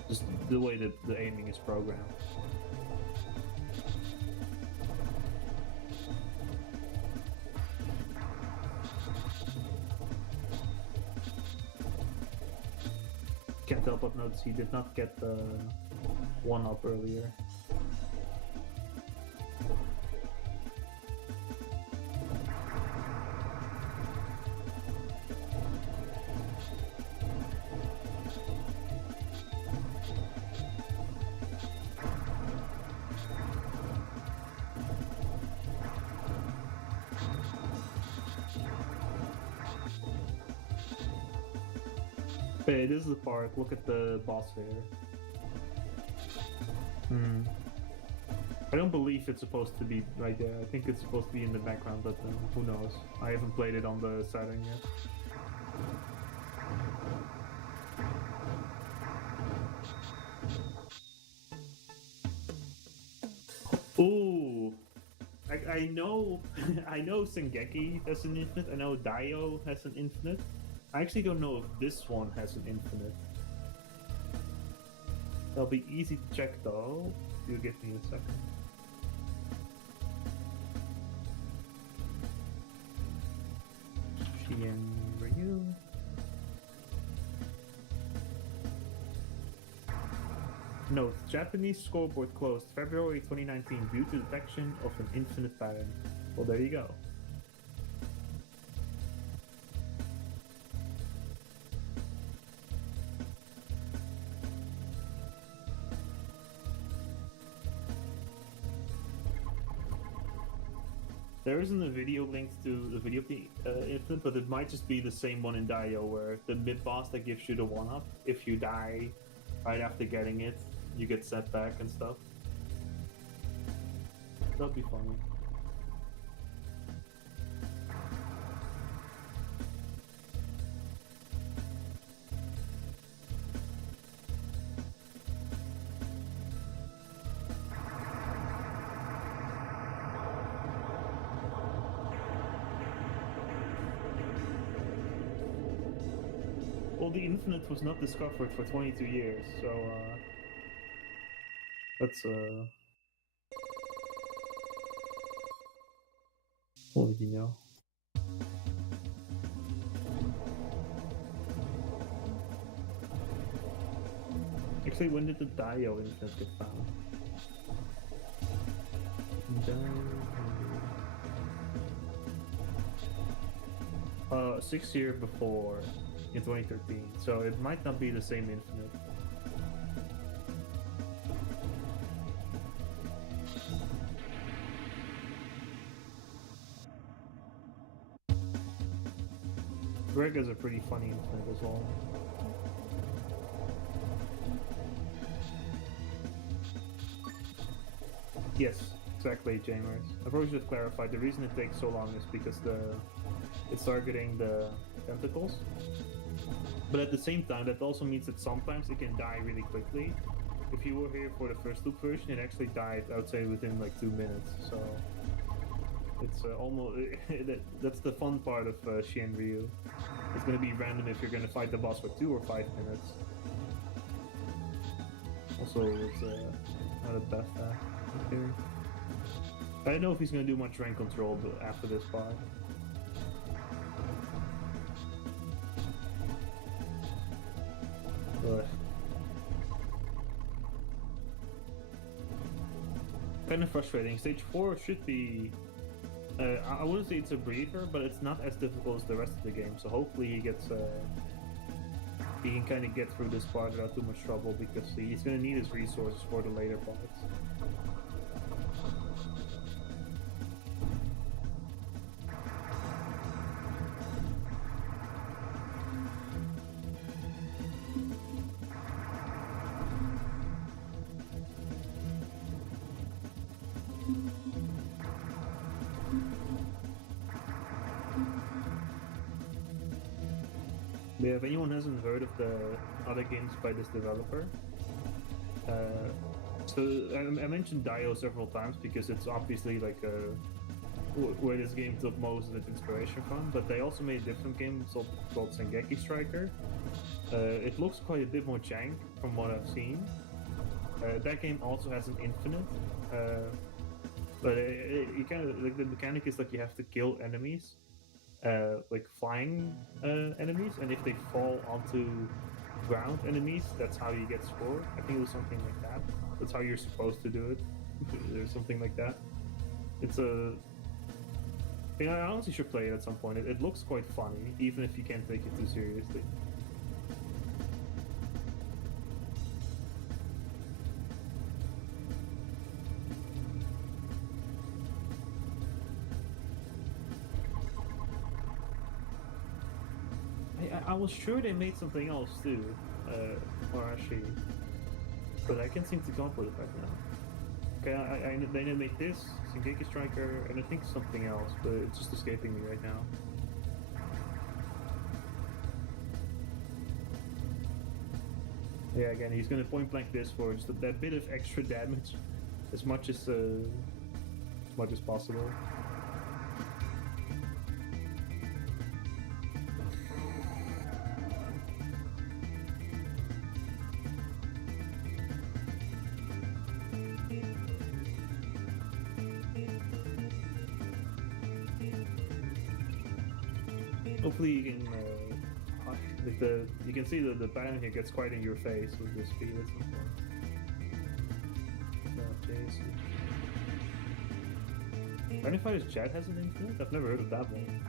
that the aiming is programmed. Can't help but notice he did not get the 1-up earlier. Hey, this is the part. Look at the boss here. I don't believe it's supposed to be right there. I think it's supposed to be in the background, but who knows? I haven't played it on the setting yet. Ooh, I know, I know Sengeki has an infinite. I know Dio has an infinite. I actually don't know if this one has an infinite. That'll be easy to check though. You give me a second. Shienryu. Note: Japanese scoreboard closed February 2019 due to detection of an infinite pattern. Well, there you go. There isn't a video linked to the video of the infinite, but it might just be the same one in Dio, where the mid-boss that gives you the 1-up, if you die right after getting it, you get set back and stuff. That'd be funny. Well, the infinite was not discovered for 22 years, so that's what would you know? Actually, when did the Dio infinite get found? 6 years before, in 2013, so it might not be the same infinite. Greg is a pretty funny infinite as well. Yes, exactly, Jamers. I probably should clarify, the reason it takes so long is because it's targeting the tentacles. But at the same time, that also means that sometimes it can die really quickly. If you were here for the first loop version, it actually died, I would say, within like 2 minutes. So it's almost that's the fun part of Shienryu. It's going to be random if you're going to fight the boss for 2 or 5 minutes. Also, it's not the best okay. I don't know if he's going to do much rank control after this part. kind of frustrating. Stage 4 should be. I wouldn't say it's a breather, but it's not as difficult as the rest of the game. So hopefully he gets. He can kind of get through this part without too much trouble because he's going to need his resources for the later parts. Yeah, if anyone hasn't heard of the other games by this developer, so I mentioned Dio several times because it's obviously like where this game took most of its inspiration from. But they also made a different game called Sengeki Striker. It looks quite a bit more jank from what I've seen. That game also has an infinite, but you kind of like the mechanic is like you have to kill enemies. Like flying enemies, and if they fall onto ground enemies, that's how you get scored. I think it was something like that. That's how you're supposed to do it. There's something like that. It's a. I honestly should play it at some point. It looks quite funny, even if you can't take it too seriously. I was sure they made something else too, or actually, but I can't seem to come up with it right now. Okay, they made this, Shingeki Striker, and I think something else, but it's just escaping me right now. Yeah, again, he's gonna point blank this for just that bit of extra damage, as much as possible. Hopefully you can you can see the pattern here gets quite in your face with this speed at some point. Friendly Fighter's Jet has an infinite? I've never heard of that one.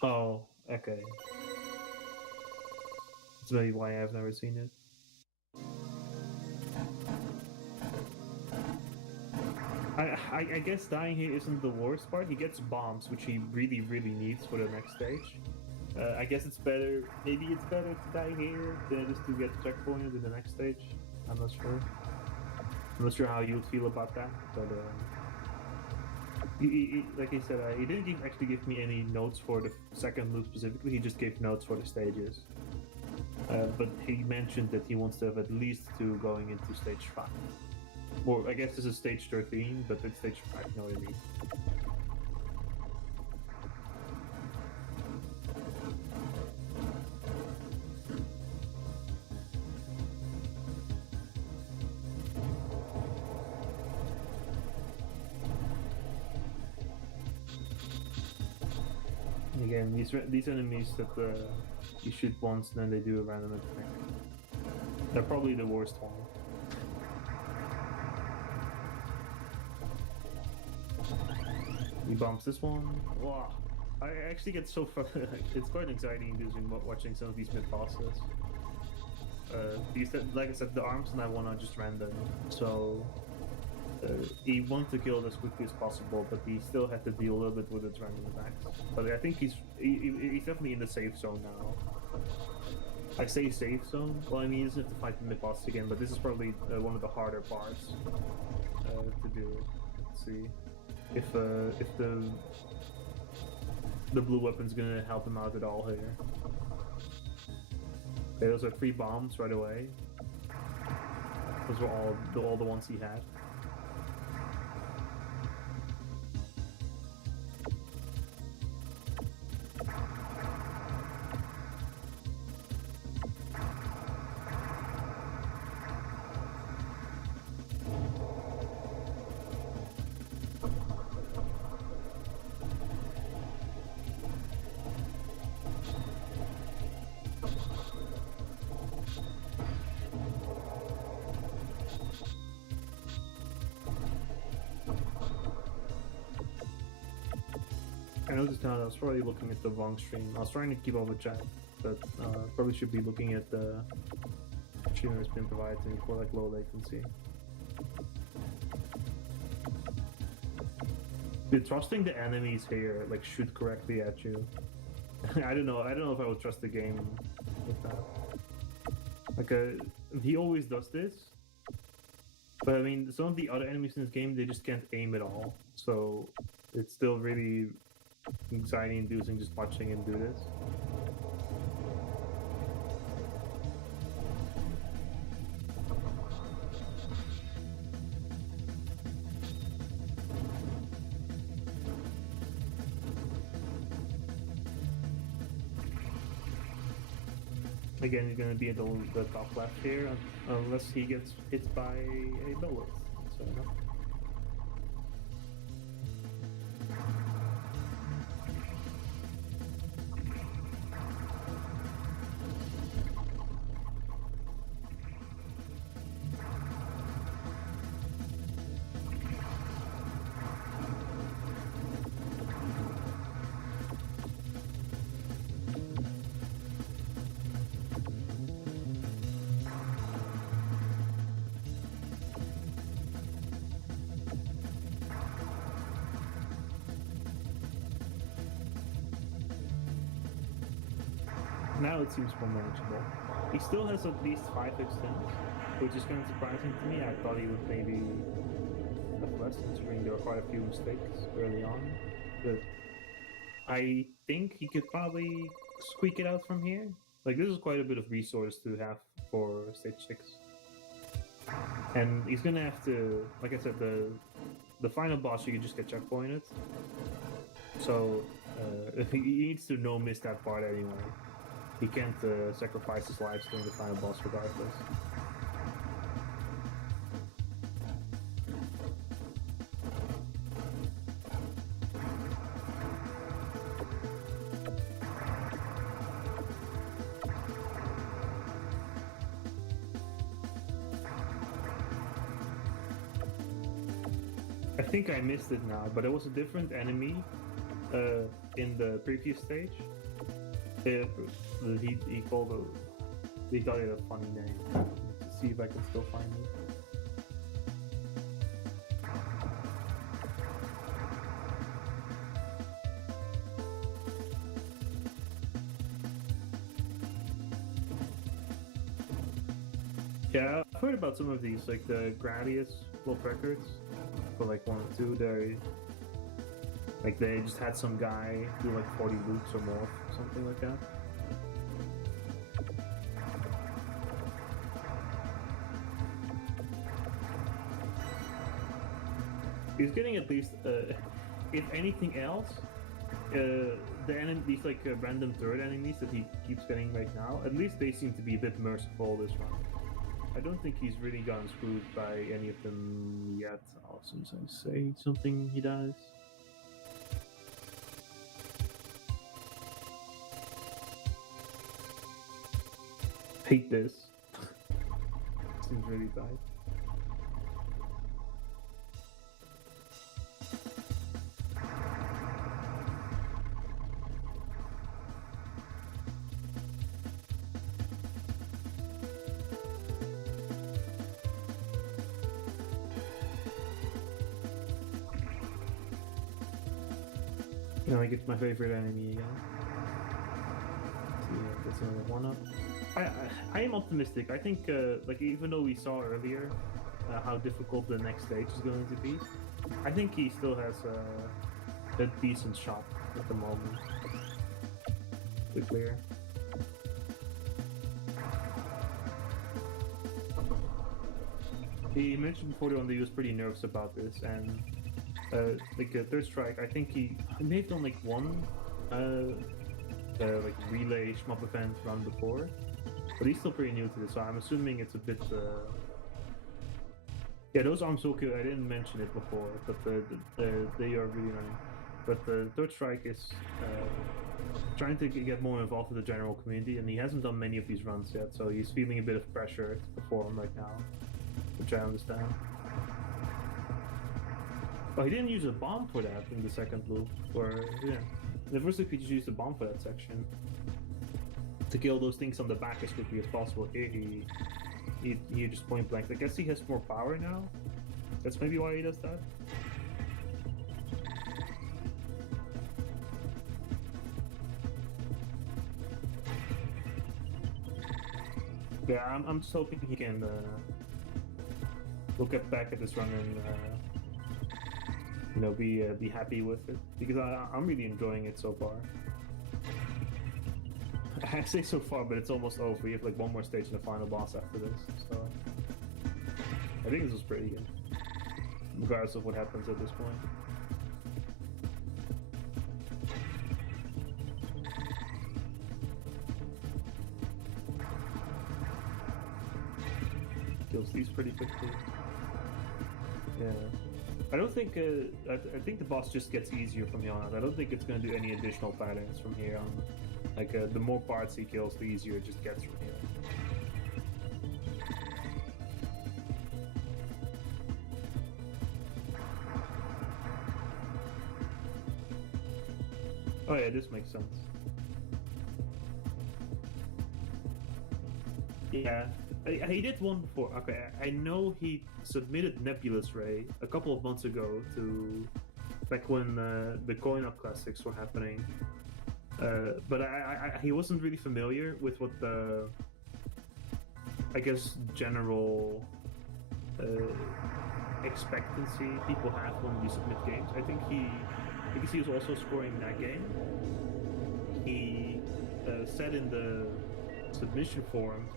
Oh, okay. That's maybe why I've never seen it. I guess dying here isn't the worst part. He gets bombs, which he really, really needs for the next stage. I guess it's better. Maybe it's better to die here than just to get the checkpoint in the next stage. I'm not sure. I'm not sure how you would feel about that, but like I said, he didn't actually give me any notes for the second loop specifically. He just gave notes for the stages. But he mentioned that he wants to have at least 2 going into stage 5. Or I guess this is stage 13, but it's stage 5, you know what I mean. Again, these enemies that you shoot once, then they do a random attack. They're probably the worst one. He bumps this one. Wow. I actually get so far. It's quite exciting inducing watching some of these mid bosses. Like I said, the arms and that one are just random. So he wanted to kill it as quickly as possible, but he still had to deal a little bit with its random attacks. But I think he's definitely in the safe zone now. I say safe zone. Well, I mean, he doesn't have to fight the mid boss again, but this is probably one of the harder parts to do. Let's see if the blue weapon's gonna help him out at all here. Okay, those are 3 bombs right away. Those were all the ones he had. noticed now that I was probably looking at the wrong stream. I was trying to keep up with chat, but probably should be looking at the stream that's been provided to me for like low latency. Dude, trusting the enemies here like shoot correctly at you. I don't know if I would trust the game with that. Like he always does this. But I mean, some of the other enemies in this game, they just can't aim at all. So it's still really anxiety-inducing just watching him do this. Again, he's going to be at the top left here, unless he gets hit by a bullet. So, no. Now it seems more manageable. He still has at least 5 extents, which is kind of surprising to me. I thought he would maybe have less, considering there were quite a few mistakes early on. But I think he could probably squeak it out from here. Like, this is quite a bit of resource to have for stage 6. And he's gonna have to, like I said, the final boss you can just get checkpointed. So he needs to no miss that part anyway. He can't sacrifice his lives during the final boss regardless. I think I missed it now, but it was a different enemy in the previous stage. He called it. He got it a funny name. Let's see if I can still find it. Yeah, I've heard about some of these, like the Gradius World Records for like 1 or 2. They just had some guy do like 40 loops or more, something like that. He's getting at least, if anything else, the these like random third enemies that he keeps getting right now, at least they seem to be a bit merciful this round. I don't think he's really gotten screwed by any of them yet. Oh, as soon as I say something, he dies. Hate this. Seems really bad. Now I get my favorite enemy again. See, that's another one up. I am optimistic. I think, like, even though we saw earlier how difficult the next stage is going to be, I think he still has a decent shot at the moment to clear. He mentioned before that he was pretty nervous about this, and like third strike, I think he may have done like one like relay shmup event run before, but he's still pretty new to this, so I'm assuming it's a bit. Yeah, those arms so good. I didn't mention it before, but they are really nice. But the third strike is trying to get more involved with the general community, and he hasn't done many of these runs yet, so he's feeling a bit of pressure to perform right now, which I understand. Oh, he didn't use a bomb for that in the second loop, or yeah. The first look, we just use the bomb for that section to kill those things on the back as quickly as possible. Here he just point blank. I guess he has more power now. That's maybe why he does that. Yeah, I'm just hoping he can look back at this run and be happy with it, because I'm really enjoying it so far. I say so far, but it's almost over. We have like one more stage and the final boss after this, so I think this was pretty good, regardless of what happens at this point. Kills these pretty quickly. Yeah. I don't think, I think the boss just gets easier from here on out. I don't think it's going to do any additional patterns from here on. Like, the more parts he kills, the easier it just gets from here. Oh yeah, this makes sense. Yeah. He did one before. Okay, I know he submitted Nebulous Ray a couple of months ago to back when the Coin Up Classics were happening. But he wasn't really familiar with what the, I guess, general expectancy people have when you submit games. I think because he was also scoring that game, he said in the submission form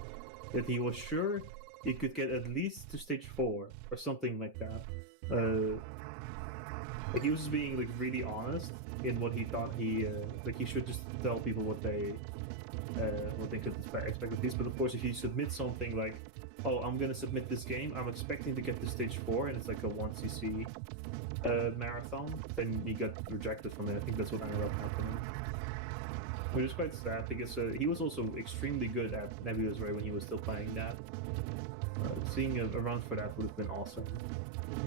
that he was sure he could get at least to stage 4 or something like that. Like, he was just being like really honest in what he thought he should just tell people what they could expect of this. But of course, if you submit something like, oh, I'm gonna submit this game, I'm expecting to get to stage 4, and it's like a 1cc marathon, then he got rejected from it. I think that's what ended up happening. Which is quite sad, because he was also extremely good at Nebulous Ray when he was still playing that. Seeing a run for that would have been awesome.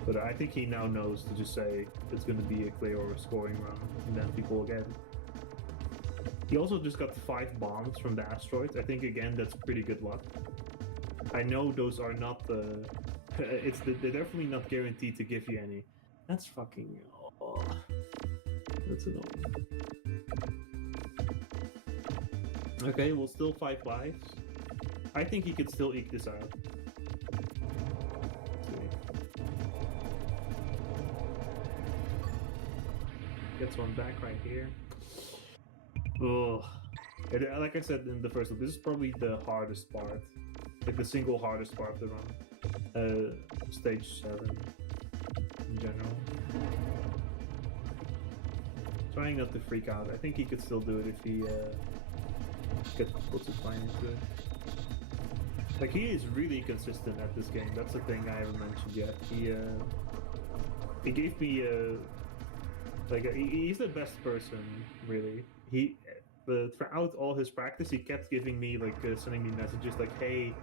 But I think he now knows to just say it's going to be a clear or a scoring run, and then people will get it. He also just got 5 bombs from the asteroids. I think, again, that's pretty good luck. I know those are not they're definitely not guaranteed to give you any. That's fucking... Oh, that's annoying. Okay, well, still 5 lives. I think he could still eke this out. Gets one back right here. Ugh. Like I said in the first loop, this is probably the hardest part. Like the single hardest part of the run. Stage 7 in general. Trying not to freak out. I think he could still do it if he gets people to find into it. Like, he is really consistent at this game. That's the thing I haven't mentioned yet. He gave me he's the best person, really. Throughout all his practice, he kept giving me sending me messages like, hey,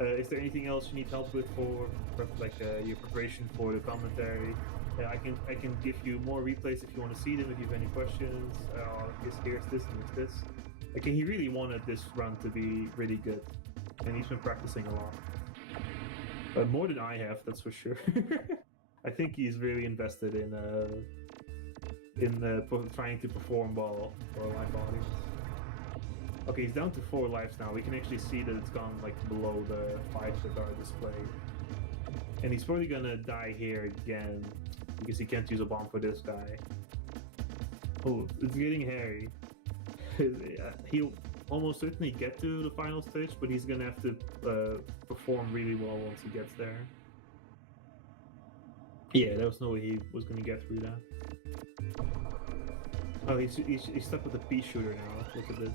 is there anything else you need help with for your preparation for the commentary? I can give you more replays if you want to see them, if you have any questions. Here's this and here's this. Like, he really wanted this run to be really good, and he's been practicing a lot. More than I have, that's for sure. I think he's really invested in trying to perform well for a live audience. Okay, he's down to 4 lives now. We can actually see that it's gone below the 5 that are displayed. And he's probably gonna die here again, because he can't use a bomb for this guy. Oh, it's getting hairy. He'll almost certainly get to the final stage, but he's gonna have to perform really well once he gets there. Yeah, there was no way he was gonna get through that. Oh, he's stuck with a pea shooter now. Look at this.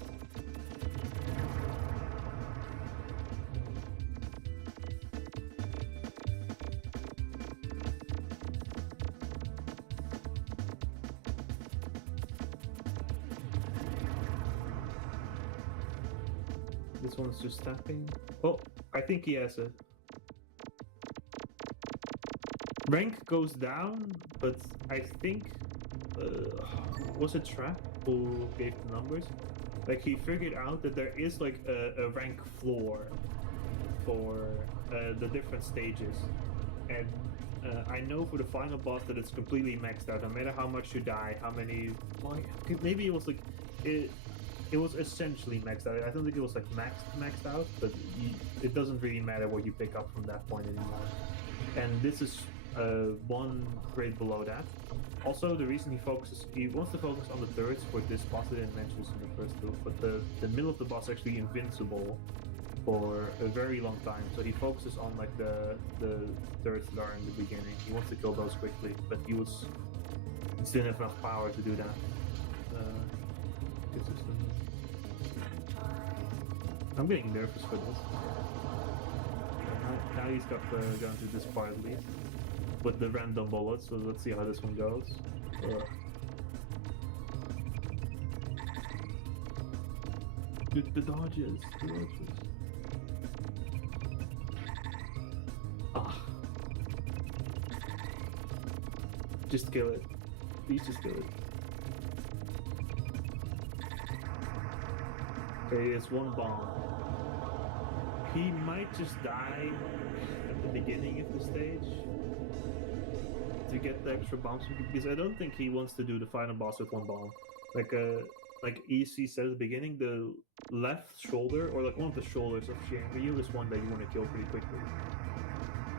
This one's just tapping. Oh, I think he has it. Rank goes down, but I think... was it trap? who gave the numbers, like he figured out that there is like a rank floor for the different stages, and I know for the final boss that it's completely maxed out. No matter how much you die, how many, well, maybe it was like it was essentially maxed out. I don't think it was like maxed out, but it doesn't really matter what you pick up from that point anymore. And this is one grade below that. Also, the reason he wants to focus on the turrets for this boss. I didn't mention this in the first two, but the middle of the boss is actually invincible for a very long time. So he focuses on like the turrets that are in the beginning. He wants to kill those quickly, but he didn't have enough power to do that. I'm getting nervous for this. Now he's got gone through this part at least with the random bullets. So let's see how this one goes. The dodges. Ah. Just kill it. Please just kill it. Okay, it's one bomb. He might just die at the beginning of the stage to get the extra bombs, because I don't think he wants to do the final boss with one bomb. Like EC said at the beginning, the left shoulder, or like one of the shoulders of Shienryu, is one that you want to kill pretty quickly.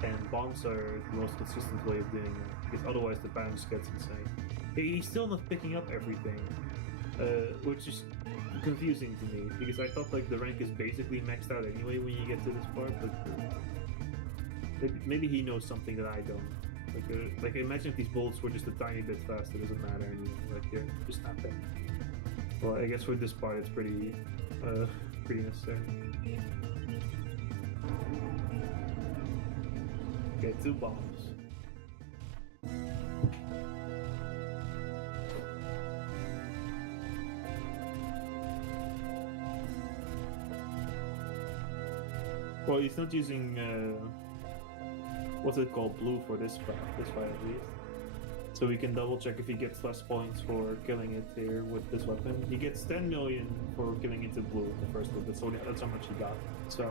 And bombs are the most consistent way of doing that, because otherwise the bounce gets insane. He's still not picking up everything, which is confusing to me, because I thought like the rank is basically maxed out anyway when you get to this part, but maybe he knows something that I don't. Like imagine if these bullets were just a tiny bit faster, it doesn't matter anymore. Like here, just nothing. Well, I guess for this part it's pretty necessary. Okay, 2 bombs. Well, he's not using what's it called, blue for this fight at least. So we can double check if he gets less points for killing it here with this weapon. He gets 10 million for killing into blue in the first one, so that's how much he got. So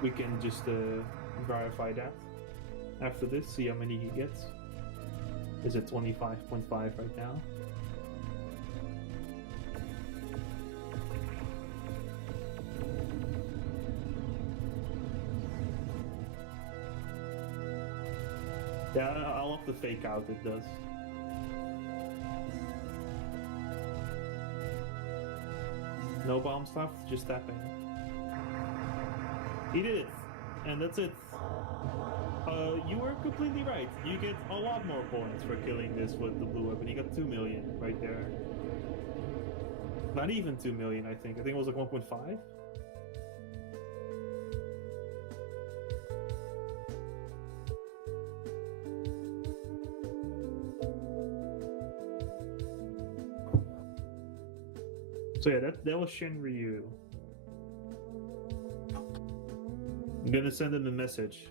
we can just verify that after this, see how many he gets. Is it 25.5 right now? Yeah, I'll have to fake out it does. No bombs left, just tapping. He did it, and that's it. You were completely right. You get a lot more points for killing this with the blue weapon. You got 2 million right there. Not even 2 million, I think. I think it was like 1.5. So yeah, that was Shienryu. I'm gonna send him a message.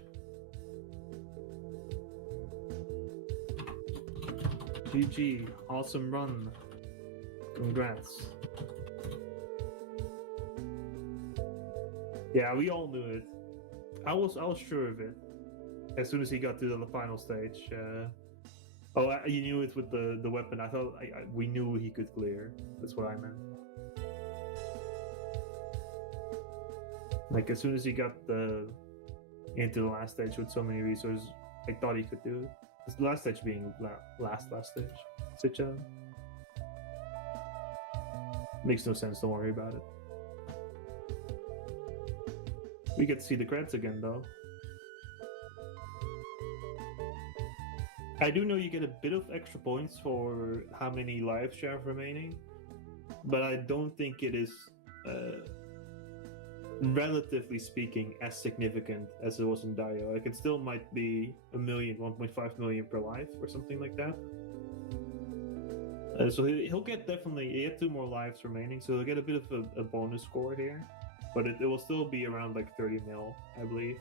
GG, awesome run. Congrats. Yeah, we all knew it. I was sure of it as soon as he got to the final stage. You knew it with the weapon. I thought we knew he could clear. That's what I meant. Like as soon as he got into the last stage with so many resources, I thought he could do it. The last stage being last stage. Such a makes no sense. Don't worry about it. We get to see the credits again, though. I do know you get a bit of extra points for how many lives you have remaining, but I don't think it is, relatively speaking, as significant as it was in Dio. Like, it still might be 1 million, 1.5 million per life, or something like that. So he'll get he had 2 more lives remaining, so he'll get a bit of a bonus score here, but it will still be around like 30 mil, I believe.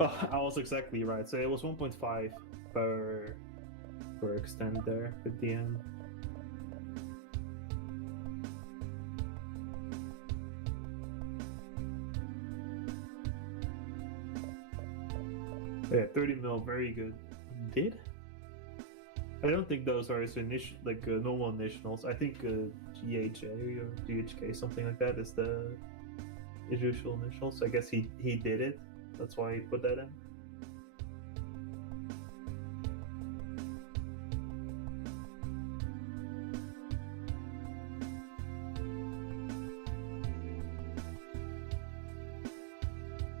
Oh, I was exactly right. So it was 1.5 per extend there at the end. Yeah, 30 mil, very good. Did? I don't think those are his initial, like normal initials. I think GHA or GHK, something like that, is the his usual initials. I guess he did it. That's why he put that in.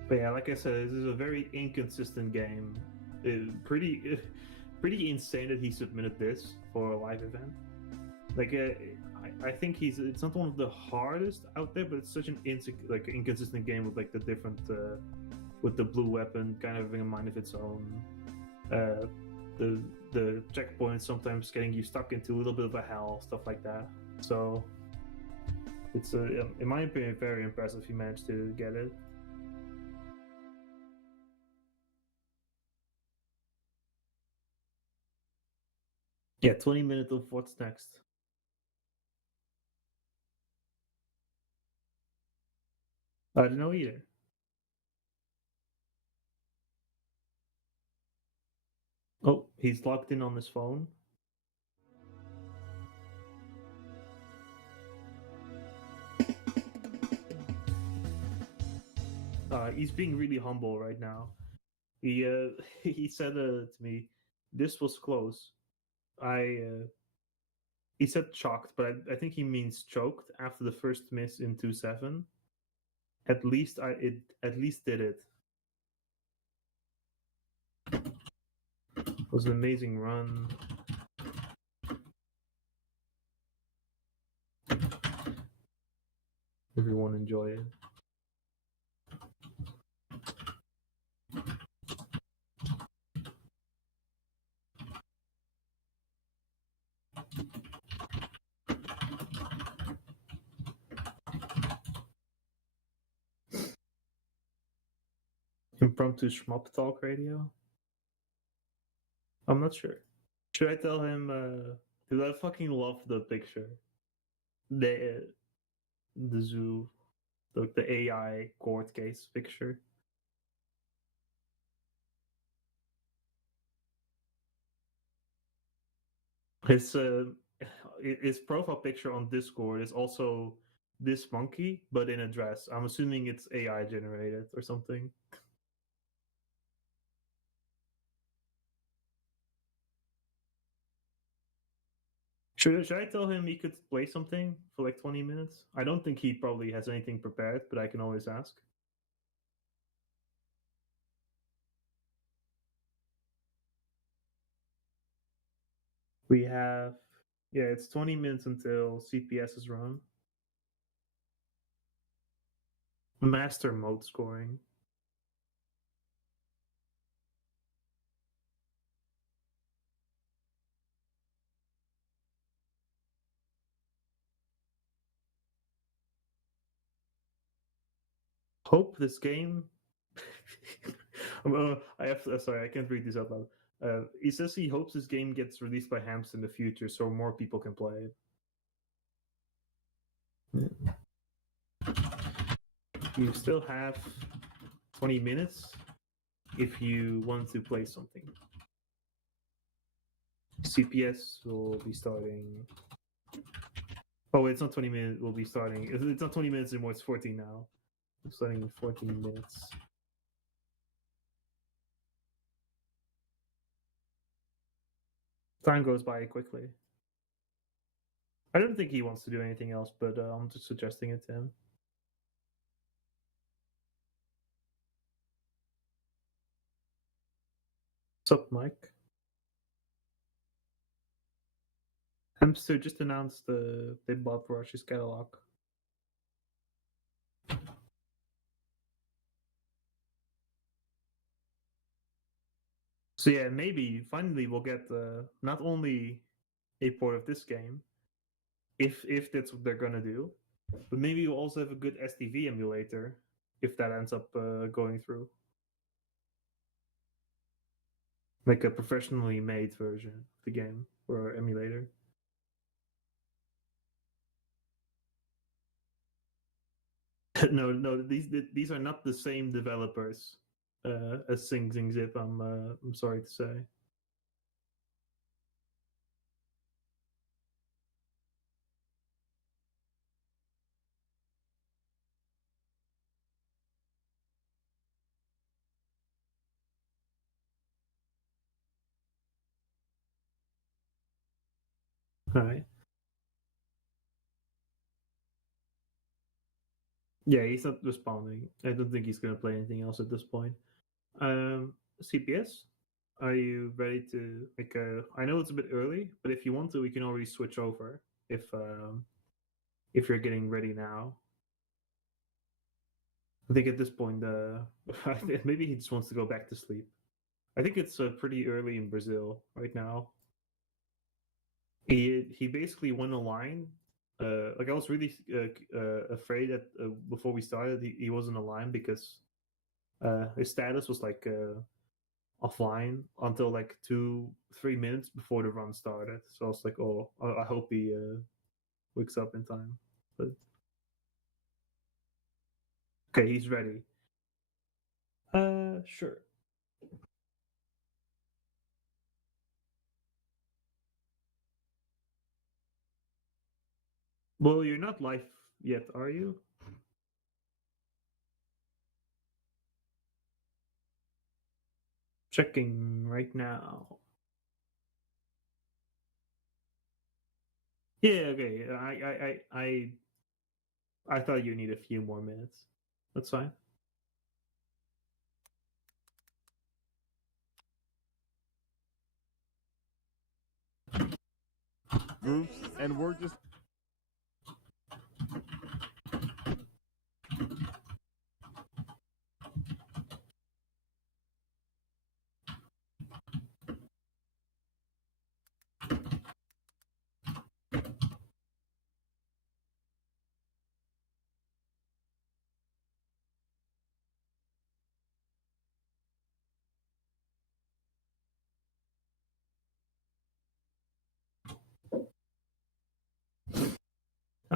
But yeah, like I said, this is a very inconsistent game. Pretty insane that he submitted this for a live event. Like, I think it's not one of the hardest out there, but it's such an inconsistent game with like the different with the blue weapon kind of having a mind of its own. Uh, the checkpoints sometimes getting you stuck into a little bit of a hell, stuff like that. So it's in my opinion very impressive he managed to get it. Yeah, 20 minutes of what's next. I don't know either. Oh, he's logged in on his phone. He's being really humble right now. He he said to me, "This was close." I he said shocked, but I think he means choked after the first miss in 2-7. At least at least did it. It was an amazing run. Everyone enjoy it. Impromptu schmup talk radio. I'm not sure. Should I tell him? Because I fucking love the picture. The zoo, the AI court case picture. His his profile picture on Discord is also this monkey, but in a dress. I'm assuming it's AI generated or something. Should I tell him he could play something for like 20 minutes? I don't think he probably has anything prepared, but I can always ask. We have, yeah, it's 20 minutes until CPS is run. Master mode scoring. Hope this game. I have to, sorry, I can't read this out loud. He says he hopes this game gets released by Hams in the future so more people can play it. You still have 20 minutes if you want to play something. CPS will be starting. Oh, it's not 20 minutes. Will be starting. It's not 20 minutes anymore. It's 14 now. It's starting in 14 minutes. Time goes by quickly. I don't think he wants to do anything else, but I'm just suggesting it to him. What's up, Mike? Hamster just announced they bought Rush's catalog. So yeah, maybe finally we'll get not only a port of this game, if that's what they're gonna do, but maybe you'll also have a good STV emulator if that ends up going through. like a professionally made version of the game or emulator. No, these are not the same developers as Sing Sing Zip. I'm sorry to say. All right. Yeah, he's not responding. I don't think he's gonna play anything else at this point. CPS, are you ready to like? I know it's a bit early, but if you want to, we can already switch over if you're getting ready now. I think at this point, maybe he just wants to go back to sleep. I think it's pretty early in Brazil right now. He basically won a line. Like I was really afraid that before we started, he wasn't a line because his status was like offline until like 2-3 minutes before the run started. So I was like, oh, I hope he wakes up in time. But okay, he's ready. Sure. Well, you're not live yet, are you? Checking right now. Yeah, okay. I thought you need a few more minutes. That's fine. Groups, and we're just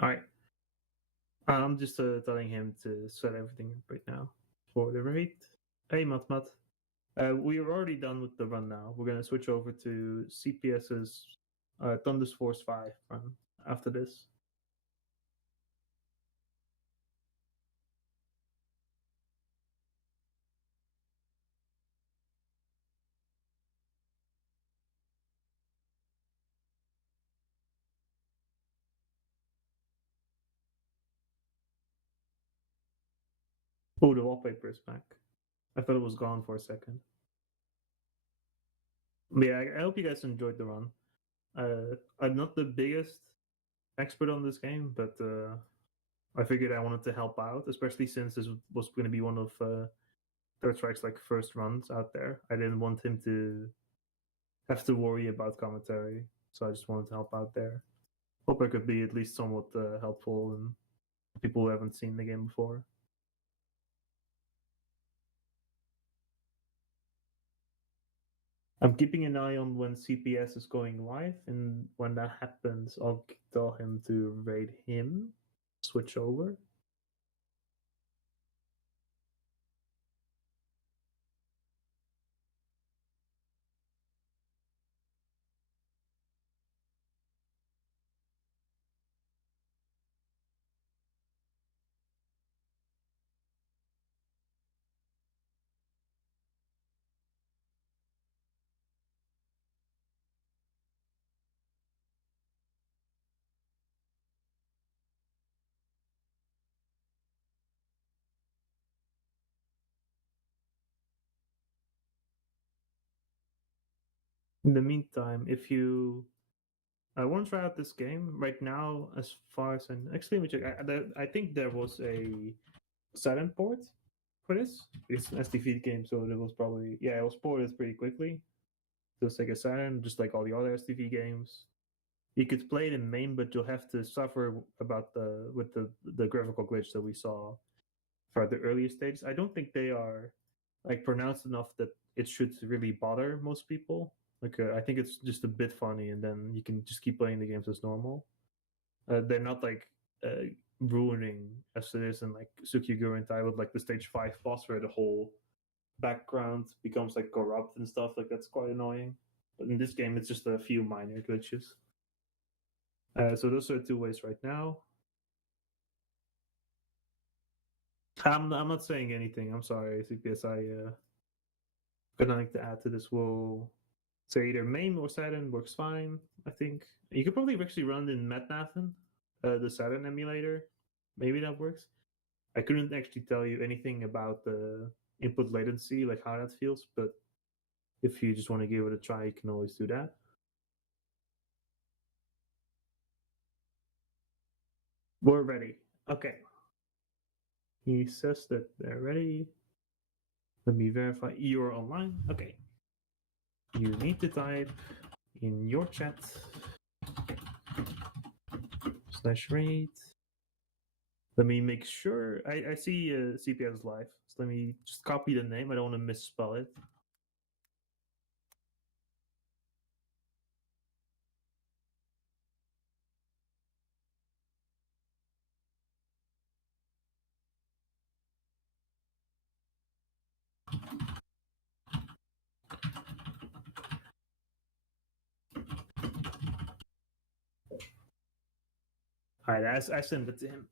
All right. I'm just telling him to set everything up right now for the raid. Hey, Matmat. We are already done with the run now. We're gonna switch over to CPS's Thunder's Force 5 run after this. Oh, the wallpaper is back. I thought it was gone for a second. But yeah, I hope you guys enjoyed the run. I'm not the biggest expert on this game, but I figured I wanted to help out, especially since this was going to be one of Third Strike's like first runs out there. I didn't want him to have to worry about commentary, so I just wanted to help out there. Hope I could be at least somewhat helpful and people who haven't seen the game before. I'm keeping an eye on when CPS is going live, and when that happens, I'll tell him to raid him, switch over. In the meantime, if you want to try out this game right now, as far as actually, let me check. I think there was a silent port for this. It's an SDV game, so it was probably it was ported pretty quickly. So it's like a Saturn, just like all the other SDV games. You could play it in main, but you'll have to suffer about the graphical glitch that we saw for the earlier stages. I don't think they are like pronounced enough that it should really bother most people. Like I think it's just a bit funny, and then you can just keep playing the games as normal. They're not like ruining as it is in like Tsukiguro and Tai with like the stage 5 boss where the whole background becomes like corrupt and stuff. Like that's quite annoying. But in this game, it's just a few minor glitches. So those are 2 ways right now. I'm not saying anything. I'm sorry, CPS. Got nothing to add to this. We'll say either MAME or Saturn works fine. I think you could probably actually run in Metnathan, the Saturn emulator. Maybe that works. I couldn't actually tell you anything about the input latency, like how that feels. But if you just want to give it a try, you can always do that. We're ready. Okay. He says that they're ready. Let me verify you're online. Okay. You need to type in your chat /rate. Let me make sure. I see CPS live. So let me just copy the name. I don't want to misspell it. All right, I sent it to him.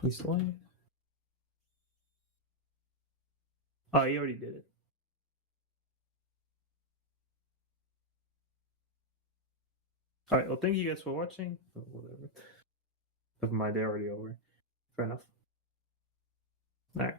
He's live. Oh, he already did it. All right. Well, thank you guys for watching. Oh, whatever. Never mind. They're already over. Fair enough. All right.